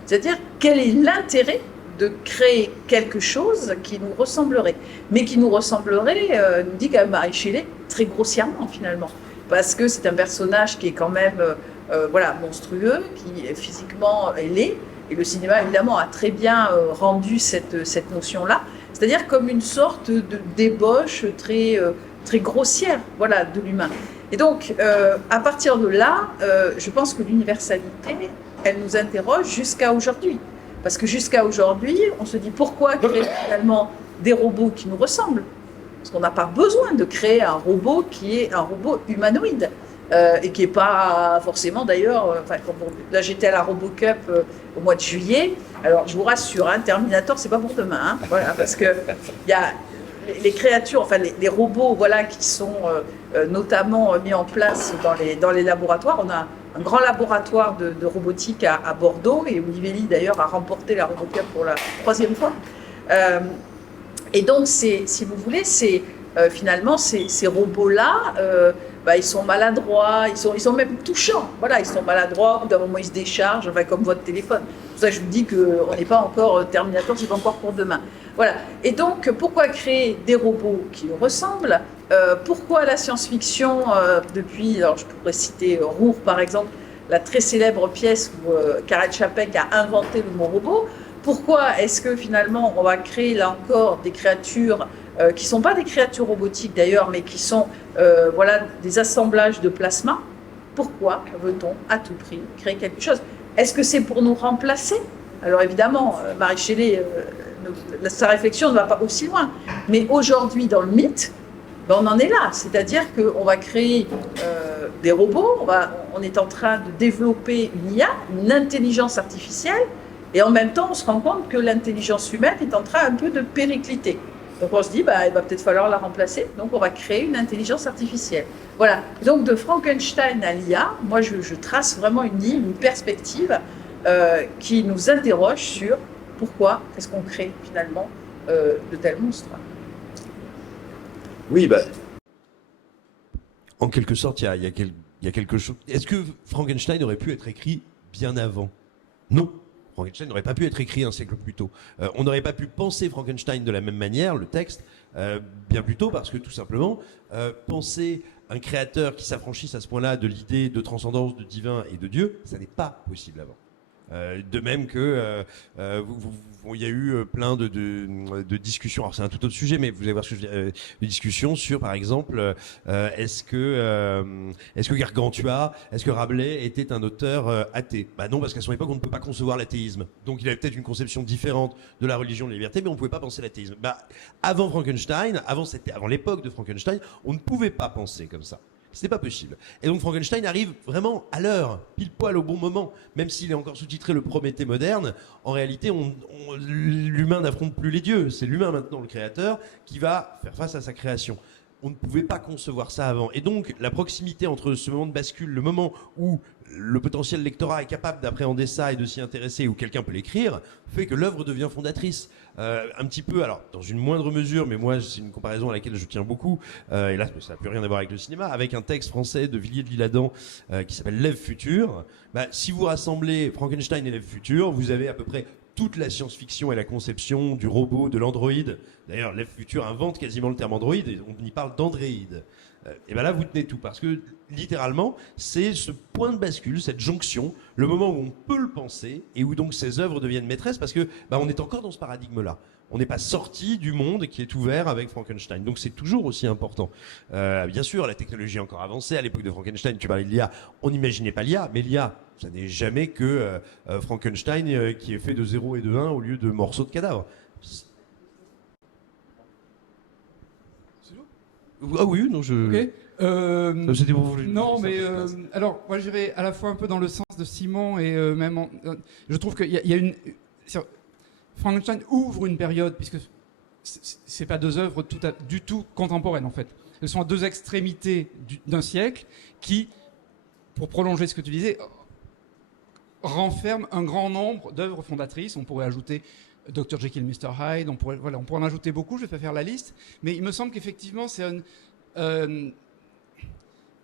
C'est-à-dire quel est l'intérêt de créer quelque chose qui nous ressemblerait, mais qui nous ressemblerait, nous dit quand même Mary Shelley, très grossièrement finalement, parce que c'est un personnage qui est quand même monstrueux, qui est physiquement laid, et le cinéma évidemment a très bien rendu cette notion-là. C'est-à-dire comme une sorte de débauche très grossière, de l'humain. Et donc, à partir de là, je pense que l'universalité, elle nous interroge jusqu'à aujourd'hui. Parce que jusqu'à aujourd'hui, on se dit pourquoi créer finalement des robots qui nous ressemblent? Parce qu'on n'a pas besoin de créer un robot qui est un robot humanoïde. Et qui n'est pas forcément d'ailleurs... là, j'étais à la RoboCup au mois de juillet. Alors, je vous rassure, Terminator, c'est pas pour demain. Hein, voilà, parce que il y a les créatures, enfin les robots, voilà, qui sont notamment mis en place dans les laboratoires. On a un grand laboratoire de robotique à Bordeaux, et Olivier d'ailleurs a remporté la RoboCup pour la 3e fois. Et donc, si vous voulez, finalement ces robots-là, ils sont maladroits, ils sont même touchants. Voilà, ils sont maladroits, au bout d'un moment ils se déchargent, enfin, comme votre téléphone. C'est pour ça que je vous dis qu'on n'est pas encore Terminator, c'est pas encore pour demain. Voilà. Et donc, pourquoi créer des robots qui nous ressemblent? Pourquoi la science-fiction, depuis, alors je pourrais citer Roure par exemple, la très célèbre pièce où Karel Čapek a inventé le mot robot? Pourquoi est-ce que finalement on va créer là encore des créatures qui ne sont pas des créatures robotiques d'ailleurs, mais qui sont des assemblages de plasma? Pourquoi veut-on à tout prix créer quelque chose? Est-ce que c'est pour nous remplacer? Alors évidemment, Marie Shelley, sa réflexion ne va pas aussi loin. Mais aujourd'hui, dans le mythe, on en est là. C'est-à-dire qu'on va créer des robots, on est en train de développer une IA, une intelligence artificielle, et en même temps, on se rend compte que l'intelligence humaine est en train un peu de péricliter. Donc on se dit, il va peut-être falloir la remplacer, donc on va créer une intelligence artificielle. Voilà, donc de Frankenstein à l'IA, moi je trace vraiment une ligne, une perspective qui nous interroge sur pourquoi est-ce qu'on crée finalement de tels monstres. Oui, En quelque sorte, il y a quelque chose... Est-ce que Frankenstein aurait pu être écrit bien avant? Non. Frankenstein n'aurait pas pu être écrit un siècle plus tôt. On n'aurait pas pu penser Frankenstein de la même manière, le texte, bien plus tôt, parce que tout simplement, penser un créateur qui s'affranchisse à ce point-là de l'idée de transcendance, de divin et de Dieu, ça n'est pas possible avant. De même que il y a eu plein de discussions, alors c'est un tout autre sujet, mais vous allez voir ce que je veux dire, de discussions sur, par exemple, est-ce que Gargantua, est-ce que Rabelais était un auteur athée? Non, parce qu'à son époque, on ne peut pas concevoir l'athéisme. Donc il avait peut-être une conception différente de la religion, de la liberté, mais on ne pouvait pas penser l'athéisme. Avant Frankenstein, avant l'époque de Frankenstein, on ne pouvait pas penser comme ça. C'était pas possible. Et donc Frankenstein arrive vraiment à l'heure, pile poil au bon moment. Même s'il est encore sous-titré le Prométhée moderne, en réalité, l'humain n'affronte plus les dieux. C'est l'humain maintenant, le créateur, qui va faire face à sa création. On ne pouvait pas concevoir ça avant. Et donc la proximité entre ce moment de bascule, le moment où le potentiel lectorat est capable d'appréhender ça et de s'y intéresser, où quelqu'un peut l'écrire, fait que l'œuvre devient fondatrice. Un petit peu, alors dans une moindre mesure, mais moi c'est une comparaison à laquelle je tiens beaucoup, et là ça n'a plus rien à voir avec le cinéma, avec un texte français de Villiers de l'Isle-Adam qui s'appelle L'Ève future. Si vous rassemblez Frankenstein et L'Ève future, vous avez à peu près toute la science-fiction et la conception du robot, de l'androïde. D'ailleurs, L'Ève future invente quasiment le terme androïde, et on y parle d'andréide. Et là, vous tenez tout, parce que littéralement, c'est ce point de bascule, cette jonction, le moment où on peut le penser et où donc ces œuvres deviennent maîtresses, parce que on est encore dans ce paradigme-là. On n'est pas sorti du monde qui est ouvert avec Frankenstein. Donc c'est toujours aussi important. Bien sûr, la technologie est encore avancée. À l'époque de Frankenstein, tu parlais de l'IA, on n'imaginait pas l'IA, mais l'IA, ça n'est jamais que Frankenstein qui est fait de 0 et de 1 au lieu de morceaux de cadavres. Ah oui, non, Okay. C'était pour vous. Non, mais alors, moi, j'irais à la fois un peu dans le sens de Simon et même. Je trouve qu'il y a une. Frankenstein ouvre une période, puisque c'est pas deux œuvres du tout contemporaines en fait. Elles sont à deux extrémités d'un siècle qui, pour prolonger ce que tu disais, renferment un grand nombre d'œuvres fondatrices. On pourrait ajouter Dr. Jekyll, Mr. Hyde, on pourrait en ajouter beaucoup, je vais pas faire la liste, mais il me semble qu'effectivement,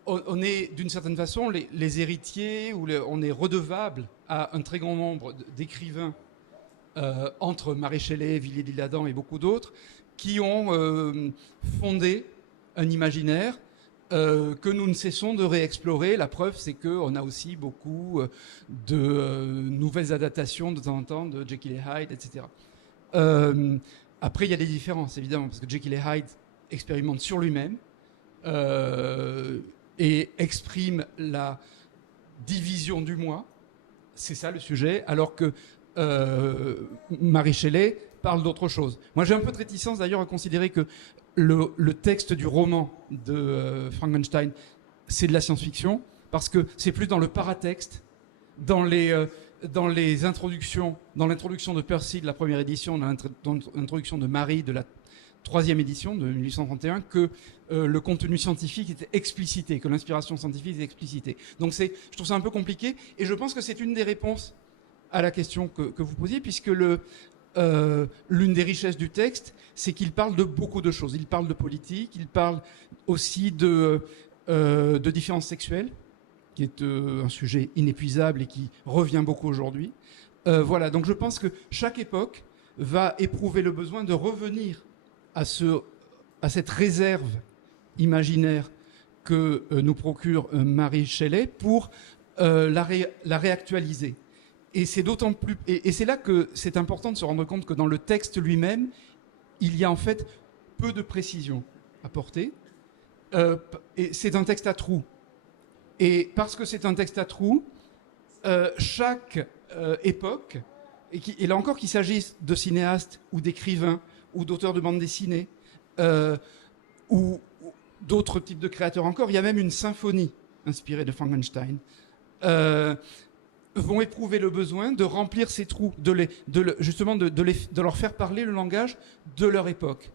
on est d'une certaine façon les héritiers, ou on est redevable à un très grand nombre d'écrivains, entre Marie Shelley, Villiers de l'Isle-Adam et beaucoup d'autres, qui ont fondé un imaginaire que nous ne cessons de réexplorer. La preuve, c'est qu'on a aussi beaucoup de nouvelles adaptations de temps en temps de Jekyll et Hyde, etc. Après, il y a des différences, évidemment, parce que Jekyll et Hyde expérimentent sur lui-même. et exprime la division du moi. C'est ça le sujet, alors que Mary Shelley parle d'autre chose. Moi, j'ai un peu de réticence d'ailleurs à considérer que le texte du roman de Frankenstein, c'est de la science-fiction, parce que c'est plus dans le paratexte, dans les introductions, dans l'introduction de Percy de la première édition, dans l'introduction de Marie de la troisième édition de 1831, que le contenu scientifique était explicité, que l'inspiration scientifique était explicitée. Donc je trouve ça un peu compliqué, et je pense que c'est une des réponses à la question que vous posiez, puisque l'une des richesses du texte, c'est qu'il parle de beaucoup de choses. Il parle de politique, il parle aussi de différences sexuelles, qui est un sujet inépuisable et qui revient beaucoup aujourd'hui. Voilà, donc je pense que chaque époque va éprouver le besoin de revenir à cette réserve imaginaire que nous procure Mary Shelley pour la réactualiser. Et c'est d'autant plus, et c'est là que c'est important de se rendre compte que dans le texte lui-même, il y a en fait peu de précision apportée. Et c'est un texte à trous. Et parce que c'est un texte à trous, chaque époque, et là encore qu'il s'agisse de cinéastes ou d'écrivains ou d'auteurs de bande dessinée ou d'autres types de créateurs encore, il y a même une symphonie inspirée de Frankenstein, vont éprouver le besoin de remplir ces trous, justement de leur faire parler le langage de leur époque.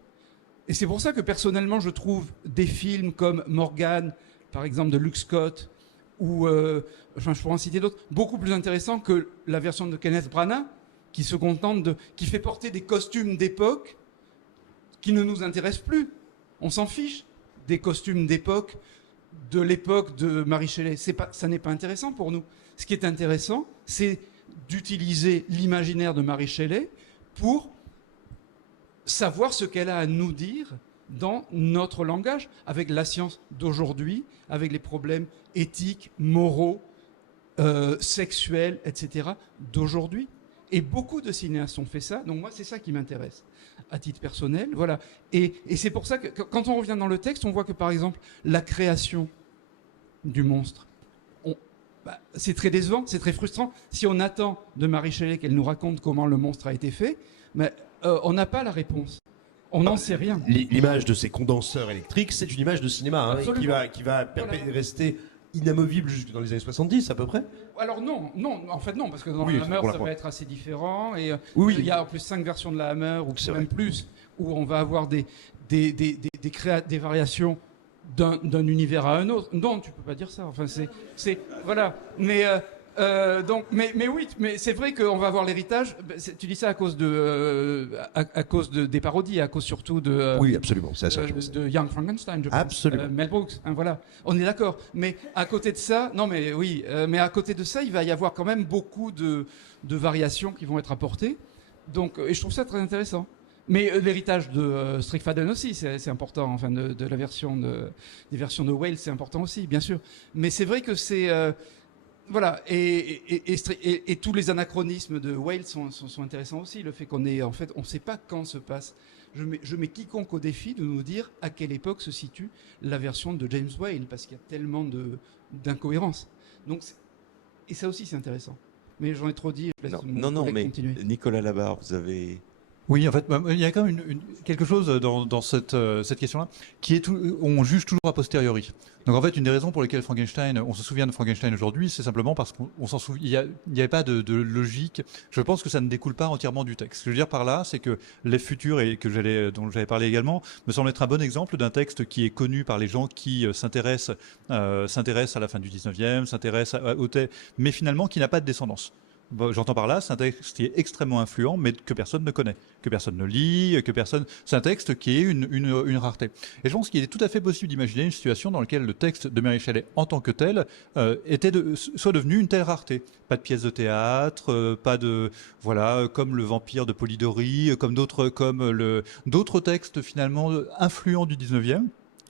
Et c'est pour ça que personnellement je trouve des films comme Morgan, par exemple de Luke Scott, ou je pourrais en citer d'autres, beaucoup plus intéressants que la version de Kenneth Branagh, qui se contente qui fait porter des costumes d'époque qui ne nous intéressent plus. On s'en fiche des costumes d'époque, de l'époque de Mary Shelley. Ça n'est pas intéressant pour nous. Ce qui est intéressant, c'est d'utiliser l'imaginaire de Mary Shelley pour savoir ce qu'elle a à nous dire dans notre langage, avec la science d'aujourd'hui, avec les problèmes éthiques, moraux, sexuels, etc. d'aujourd'hui. Et beaucoup de cinéastes ont fait ça. Donc moi, c'est ça qui m'intéresse, à titre personnel. Voilà. Et c'est pour ça que quand on revient dans le texte, on voit que, par exemple, la création du monstre, c'est très décevant, c'est très frustrant. Si on attend de Mary Shelley qu'elle nous raconte comment le monstre a été fait, mais on n'a pas la réponse. On n'en sait rien. L'image de ces condenseurs électriques, c'est une image de cinéma qui va rester inamovible jusque dans les années 70 à peu près. Alors non, en fait non, parce que dans la Hammer ça va être assez différent, et il y a en plus 5 versions de la Hammer, ou même plus, où on va avoir des variations d'un univers à un autre. Non, tu peux pas dire ça. Enfin, c'est voilà. Mais oui, mais c'est vrai qu'on va avoir l'héritage. Tu dis ça à cause des parodies, à cause surtout de. Oui, absolument. C'est de Young Frankenstein, je pense. Absolument. Mel Brooks. Voilà. On est d'accord. Mais à côté de ça, non, mais oui. Mais à côté de ça, il va y avoir quand même beaucoup de variations qui vont être apportées. Donc, et je trouve ça très intéressant. Mais l'héritage de Strickfaden aussi, c'est important. Enfin, de la version des versions de Wales, c'est important aussi, bien sûr. Mais c'est vrai que c'est voilà, et tous les anachronismes de Wales sont intéressants aussi. Le fait qu'on en fait, on ne sait pas quand se passe. Je mets quiconque au défi de nous dire à quelle époque se situe la version de James Whale, parce qu'il y a tellement d'incohérences. Donc, et ça aussi, c'est intéressant. Mais j'en ai trop dit. Je laisse non, mais continuer. Nicolas Labarre, vous avez. Oui, en fait, il y a quand même quelque chose dans cette question-là qui est on juge toujours a posteriori. Donc en fait, une des raisons pour lesquelles Frankenstein, on se souvient de Frankenstein aujourd'hui, c'est simplement parce qu'on s'en souvient. Il n'y avait pas de logique. Je pense que ça ne découle pas entièrement du texte. Ce que je veux dire par là, c'est que les futurs et dont j'avais parlé également, me semble être un bon exemple d'un texte qui est connu par les gens qui s'intéressent à la fin du 19e, s'intéressent au texte, mais finalement qui n'a pas de descendance. J'entends par là, c'est un texte qui est extrêmement influent, mais que personne ne connaît, que personne ne lit, c'est un texte qui est une rareté. Et je pense qu'il est tout à fait possible d'imaginer une situation dans laquelle le texte de Mary Shelley, en tant que tel, soit devenu une telle rareté. Pas de pièces de théâtre, pas de, voilà, comme le Vampire de Polidori, comme d'autres textes finalement influents du 19e.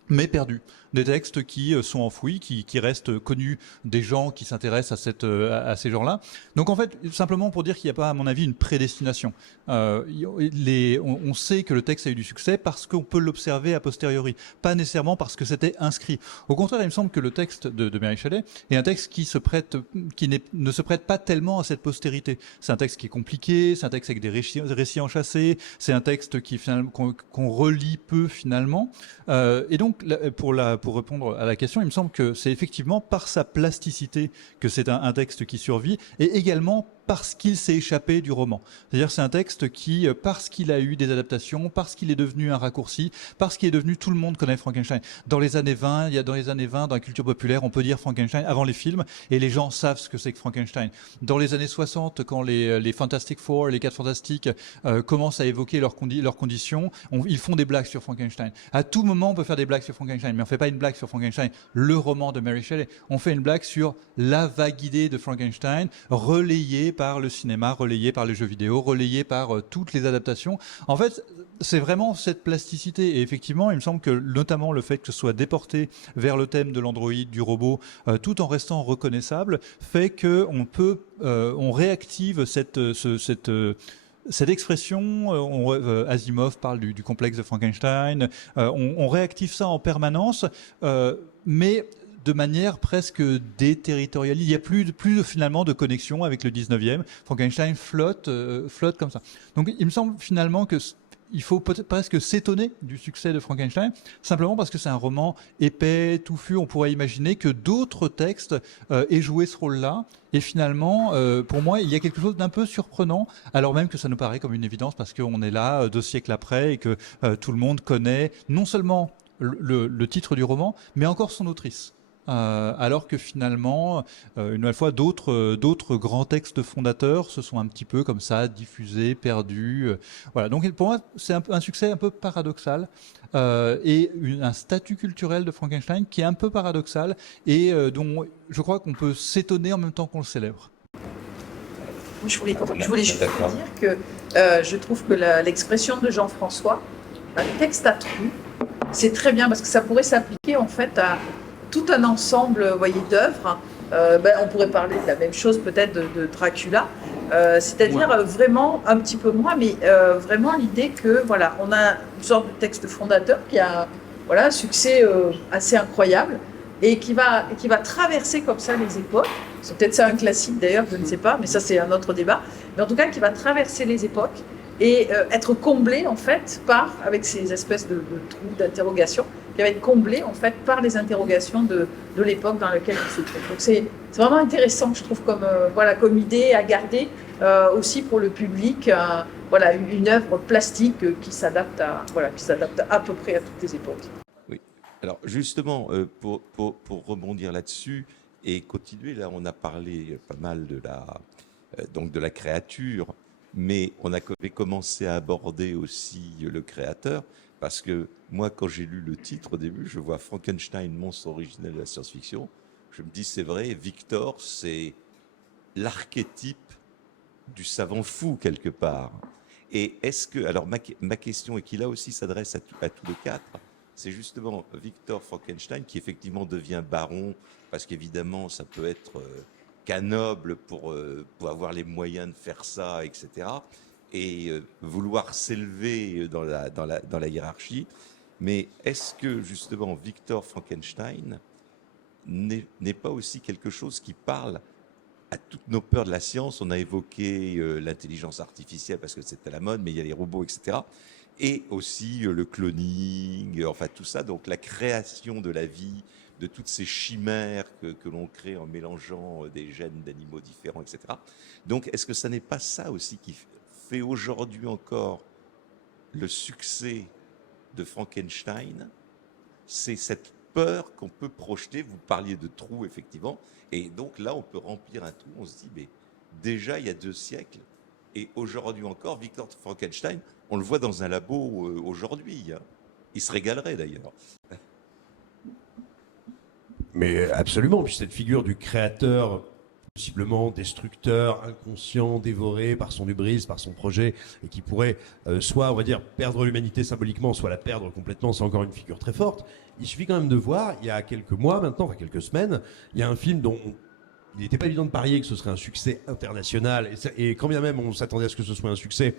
Mais perdu. des textes qui sont enfouis, qui restent connus des gens qui s'intéressent à ces genres-là. Donc en fait, simplement pour dire qu'il n'y a pas, à mon avis, une prédestination. On sait que le texte a eu du succès parce qu'on peut l'observer a posteriori, pas nécessairement parce que c'était inscrit. Au contraire, il me semble que le texte de Mary Shelley est un texte qui ne se prête pas tellement à cette postérité. C'est un texte qui est compliqué, c'est un texte avec des récits enchâssés, c'est un texte qu'on relit peu finalement. Et donc, pour répondre à la question, il me semble que c'est effectivement par sa plasticité que c'est un texte qui survit, et également parce qu'il s'est échappé du roman. C'est-à-dire c'est un texte qui, parce qu'il a eu des adaptations, parce qu'il est devenu un raccourci, parce qu'il est devenu, tout le monde connaît Frankenstein. Dans les années 20, dans la culture populaire, on peut dire Frankenstein avant les films, et les gens savent ce que c'est que Frankenstein. Dans les années 60, quand les Fantastic Four, les 4 Fantastiques commencent à évoquer leurs conditions, ils font des blagues sur Frankenstein. À tout moment, on peut faire des blagues sur Frankenstein, mais on ne fait pas une blague sur Frankenstein, le roman de Mary Shelley. On fait une blague sur la vague idée de Frankenstein, relayée par le cinéma, relayé par les jeux vidéo, relayé par toutes les adaptations. En fait, c'est vraiment cette plasticité. Et effectivement, il me semble que notamment le fait que ce soit déporté vers le thème de l'androïde, du robot, tout en restant reconnaissable, fait on réactive cette expression. Asimov parle du complexe de Frankenstein. On réactive ça en permanence, mais de manière presque déterritorialisée. Il n'y a plus finalement de connexion avec le 19e. Frankenstein flotte comme ça. Donc il me semble finalement qu'il faut peut-être presque s'étonner du succès de Frankenstein, simplement parce que c'est un roman épais, touffu. On pourrait imaginer que d'autres textes aient joué ce rôle-là. Et finalement, pour moi, il y a quelque chose d'un peu surprenant, alors même que ça nous paraît comme une évidence, parce qu'on est là 2 siècles après et que tout le monde connaît non seulement le titre du roman, mais encore son autrice. Alors que finalement, une nouvelle fois, d'autres grands textes fondateurs se sont un petit peu comme ça diffusés, perdus. Voilà. Donc pour moi, c'est un succès un peu paradoxal et un statut culturel de Frankenstein qui est un peu paradoxal et dont je crois qu'on peut s'étonner en même temps qu'on le célèbre. Je voulais juste dire que je trouve que l'expression de Jean-François, le texte à trous, c'est très bien parce que ça pourrait s'appliquer en fait à tout un ensemble, d'œuvres. On pourrait parler de la même chose peut-être de Dracula, c'est-à-dire vraiment un petit peu moins, mais vraiment l'idée que on a une sorte de texte fondateur qui a un succès assez incroyable et qui va traverser comme ça les époques. C'est peut-être ça un classique d'ailleurs, je ne sais pas, mais ça c'est un autre débat. Mais en tout cas, qui va traverser les époques et être comblé en fait avec ces espèces de trous d'interrogation, qui va être comblé en fait par les interrogations de l'époque dans laquelle il se trouve. Donc c'est vraiment intéressant, je trouve, comme idée à garder aussi pour le public. Une œuvre plastique qui s'adapte à peu près à toutes les époques. Oui. Alors justement, pour rebondir là-dessus et continuer, là on a parlé pas mal de la créature, mais on avait commencé à aborder aussi le créateur. Parce que moi, quand j'ai lu le titre au début, je vois Frankenstein, monstre originel de la science-fiction. Je me dis, c'est vrai, Victor, c'est l'archétype du savant fou quelque part. Et est-ce que, alors ma question, et qui là aussi s'adresse à tous les 4, c'est justement Victor Frankenstein qui effectivement devient baron, parce qu'évidemment, ça peut être qu'un noble pour avoir les moyens de faire ça, etc. Et vouloir s'élever dans la hiérarchie. Mais est-ce que, justement, Victor Frankenstein n'est pas aussi quelque chose qui parle à toutes nos peurs de la science? On a évoqué l'intelligence artificielle parce que c'était la mode, mais il y a les robots, etc. Et aussi le cloning, enfin tout ça. Donc la création de la vie, de toutes ces chimères que l'on crée en mélangeant des gènes d'animaux différents, etc. Donc est-ce que ça n'est pas ça aussi qui fait aujourd'hui encore le succès de Frankenstein? C'est cette peur qu'on peut projeter. Vous parliez de trous, effectivement, et donc là on peut remplir un trou. On se dit, mais déjà il y a 2 siècles, et aujourd'hui encore, Victor Frankenstein, on le voit dans un labo aujourd'hui, hein. Il se régalerait d'ailleurs. Mais absolument, puis cette figure du créateur possiblement destructeur, inconscient, dévoré par son hubris, par son projet, et qui pourrait soit, on va dire, perdre l'humanité symboliquement, soit la perdre complètement, c'est encore une figure très forte. Il suffit quand même de voir, il y a quelques mois maintenant, enfin quelques semaines, il y a un film dont il n'était pas évident de parier que ce serait un succès international, et quand bien même on s'attendait à ce que ce soit un succès,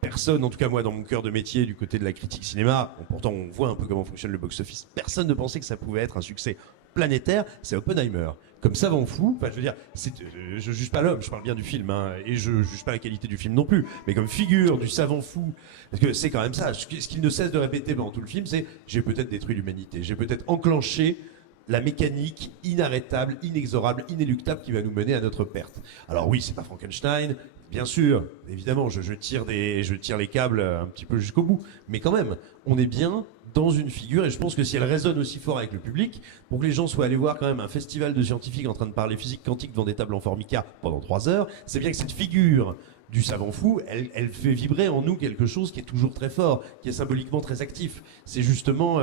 personne, en tout cas moi dans mon cœur de métier du côté de la critique cinéma, pourtant on voit un peu comment fonctionne le box-office, personne ne pensait que ça pouvait être un succès planétaire, c'est Oppenheimer. Comme savant fou, enfin je veux dire, je juge pas l'homme, je parle bien du film, hein, et je juge pas la qualité du film non plus, mais comme figure du savant fou, parce que c'est quand même ça, ce qu'il ne cesse de répéter pendant tout le film, c'est j'ai peut-être détruit l'humanité, j'ai peut-être enclenché la mécanique inarrêtable, inexorable, inéluctable qui va nous mener à notre perte. Alors oui, c'est pas Frankenstein, bien sûr, évidemment, je tire les câbles un petit peu jusqu'au bout, mais quand même, on est bien dans une figure, et je pense que si elle résonne aussi fort avec le public, pour que les gens soient allés voir quand même un festival de scientifiques en train de parler physique quantique devant des tables en formica pendant 3 heures, c'est bien que cette figure du savant fou, elle fait vibrer en nous quelque chose qui est toujours très fort, qui est symboliquement très actif. C'est justement,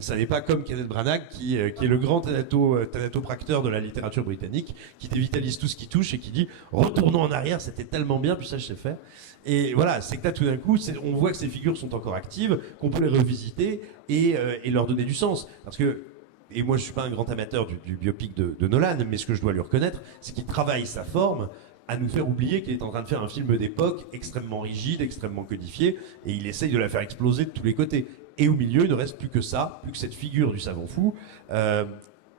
ça n'est pas comme Kenneth Branagh qui est le grand thanatopracteur de la littérature britannique, qui dévitalise tout ce qui touche et qui dit retournons en arrière, c'était tellement bien, puis ça je sais faire. Et voilà, c'est que là tout d'un coup, on voit que ces figures sont encore actives, qu'on peut les revisiter et leur donner du sens. Parce que et moi je suis pas un grand amateur du biopic de Nolan, mais ce que je dois lui reconnaître, c'est qu'il travaille sa forme à nous faire oublier qu'il est en train de faire un film d'époque extrêmement rigide, extrêmement codifié, et il essaye de la faire exploser de tous les côtés. Et au milieu, il ne reste plus que ça, plus que cette figure du savant fou,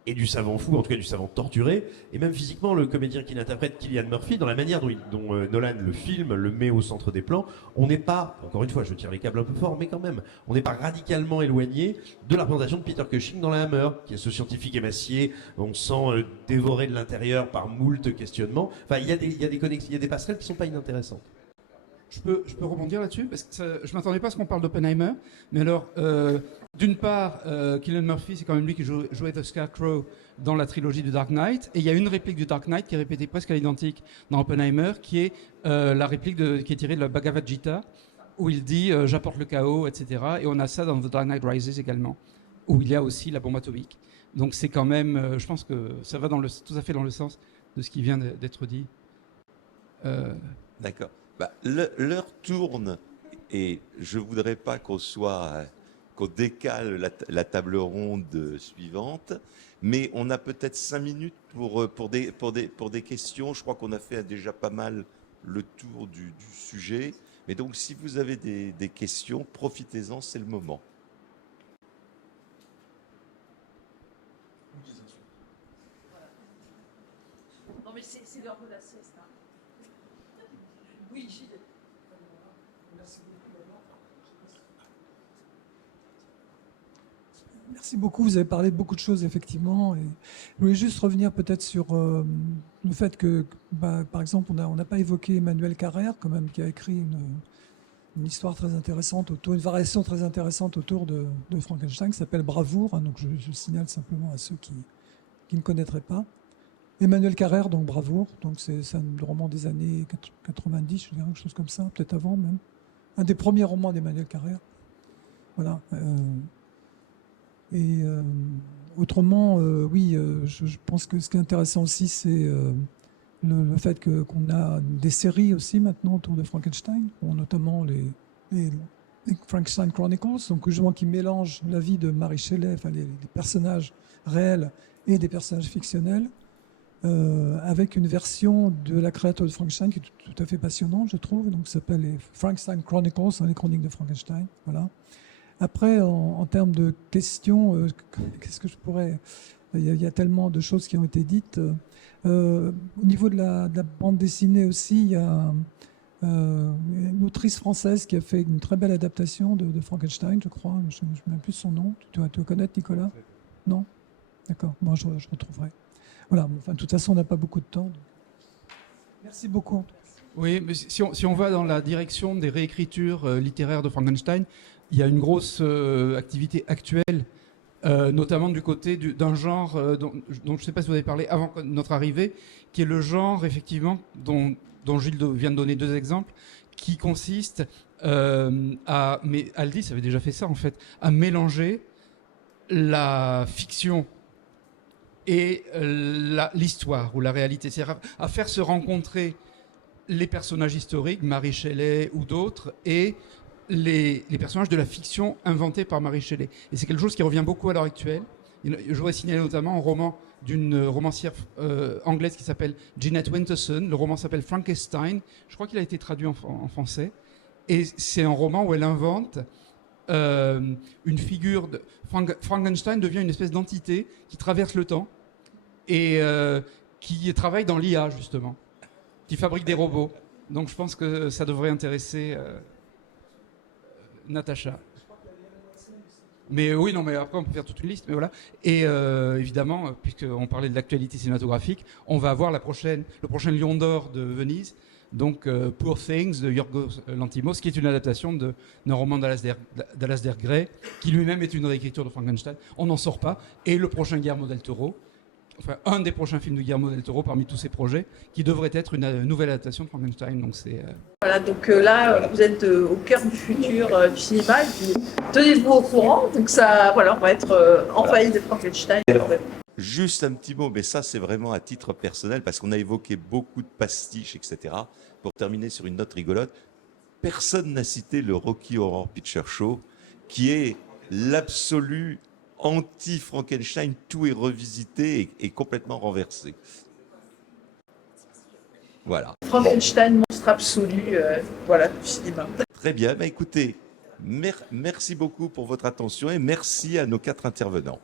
et du savant fou, en tout cas du savant torturé, et même physiquement, le comédien qui l'interprète, Cillian Murphy, dans la manière dont Nolan le filme, le met au centre des plans, on n'est pas, encore une fois, je tire les câbles un peu fort, mais quand même, on n'est pas radicalement éloigné de la représentation de Peter Cushing dans La Hammer, qui est ce scientifique émacié, on sent dévoré de l'intérieur par moult questionnements. Enfin, il y a des passerelles qui sont pas inintéressantes. Je peux rebondir là-dessus parce que je m'attendais pas à ce qu'on parle d'Oppenheimer, mais alors d'une part, Cillian Murphy, c'est quand même lui qui jouait The Scarecrow dans la trilogie du Dark Knight, et il y a une réplique du Dark Knight qui est répétée presque à l'identique dans Oppenheimer, qui est la réplique qui est tirée de la Bhagavad Gita, où il dit j'apporte le chaos, etc. Et on a ça dans The Dark Knight Rises également, où il y a aussi la bombe atomique. Donc c'est quand même, je pense que ça va tout à fait dans le sens de ce qui vient d'être dit. D'accord. Bah, l'heure tourne et je voudrais pas qu'on décale la table ronde suivante, mais on a peut-être 5 minutes pour des questions. Je crois qu'on a fait déjà pas mal le tour du sujet. Mais donc, si vous avez des questions, profitez-en, c'est le moment. Non mais c'est l'heure de la sieste. Hein. Oui, Gilles. Merci beaucoup. Merci beaucoup. Vous avez parlé de beaucoup de choses, effectivement. Et je voulais juste revenir peut-être sur le fait que, par exemple, on n'a pas évoqué Emmanuel Carrère, quand même, qui a écrit une histoire très intéressante une variation très intéressante autour de Frankenstein, qui s'appelle Bravoure. Hein, donc je signale simplement à ceux qui ne connaîtraient pas. Emmanuel Carrère, donc Bravoure, donc c'est un roman des années 90, je dirais, quelque chose comme ça, peut-être avant même. Un des premiers romans d'Emmanuel Carrère. Voilà. Autrement, oui, je pense que ce qui est intéressant aussi, c'est le fait qu'on a des séries aussi maintenant autour de Frankenstein, notamment les Frankenstein Chronicles, donc justement qui mélangent la vie de Mary Shelley, enfin les personnages réels et des personnages fictionnels. Avec une version de la créature de Frankenstein qui est tout à fait passionnante, je trouve. Donc, ça s'appelle les Frankenstein Chronicles, les chroniques de Frankenstein. Voilà. Après, en termes de questions, qu'est-ce que je pourrais... Il y a tellement de choses qui ont été dites. Au niveau de la bande dessinée aussi, il y a une autrice française qui a fait une très belle adaptation de Frankenstein, je crois. Je ne me souviens plus de son nom. Tu dois connaître, Nicolas? Non? D'accord. Moi, je retrouverai. Voilà, enfin, de toute façon, on n'a pas beaucoup de temps. Donc. Merci beaucoup. Oui, mais si on va dans la direction des réécritures littéraires de Frankenstein, il y a une grosse activité actuelle, notamment du côté d'un genre dont je ne sais pas si vous avez parlé avant notre arrivée, qui est le genre, effectivement, dont Gilles vient de donner 2 exemples, qui consiste mais Aldis avait déjà fait ça, en fait, à mélanger la fiction et l'histoire ou la réalité, c'est-à-dire à faire se rencontrer les personnages historiques, Mary Shelley ou d'autres, et les personnages de la fiction inventés par Mary Shelley. Et c'est quelque chose qui revient beaucoup à l'heure actuelle. Je voudrais signaler notamment un roman d'une romancière anglaise qui s'appelle Jeanette Winterson. Le roman s'appelle Frankenstein. Je crois qu'il a été traduit en français. Et c'est un roman où elle invente une figure de... Frankenstein devient une espèce d'entité qui traverse le temps et qui travaille dans l'IA, justement, qui fabrique des robots. Donc je pense que ça devrait intéresser Natacha. Mais oui, non, mais après on peut faire toute une liste, mais voilà. Et évidemment, puisqu'on parlait de l'actualité cinématographique, on va avoir le prochain Lion d'Or de Venise, donc Poor Things de Yorgos Lanthimos, qui est une adaptation d'un roman d'Alasdair Gray, qui lui-même est une réécriture de Frankenstein. On n'en sort pas. Et le prochain Guillermo del Toro, enfin un des prochains films de Guillermo del Toro parmi tous ces projets, qui devrait être une nouvelle adaptation de Frankenstein. Donc c'est voilà, donc là vous êtes au cœur du futur du cinéma, et puis tenez-vous au courant. Donc ça, voilà, on va être envahi de Frankenstein. Juste un petit mot, mais ça c'est vraiment à titre personnel, parce qu'on a évoqué beaucoup de pastiches, etc. Pour terminer sur une note rigolote, personne n'a cité le Rocky Horror Picture Show, qui est l'absolu anti-Frankenstein, tout est revisité et complètement renversé. Voilà. Frankenstein, monstre absolu, voilà, du cinéma. Très bien, bah écoutez, merci beaucoup pour votre attention et merci à nos 4 intervenants.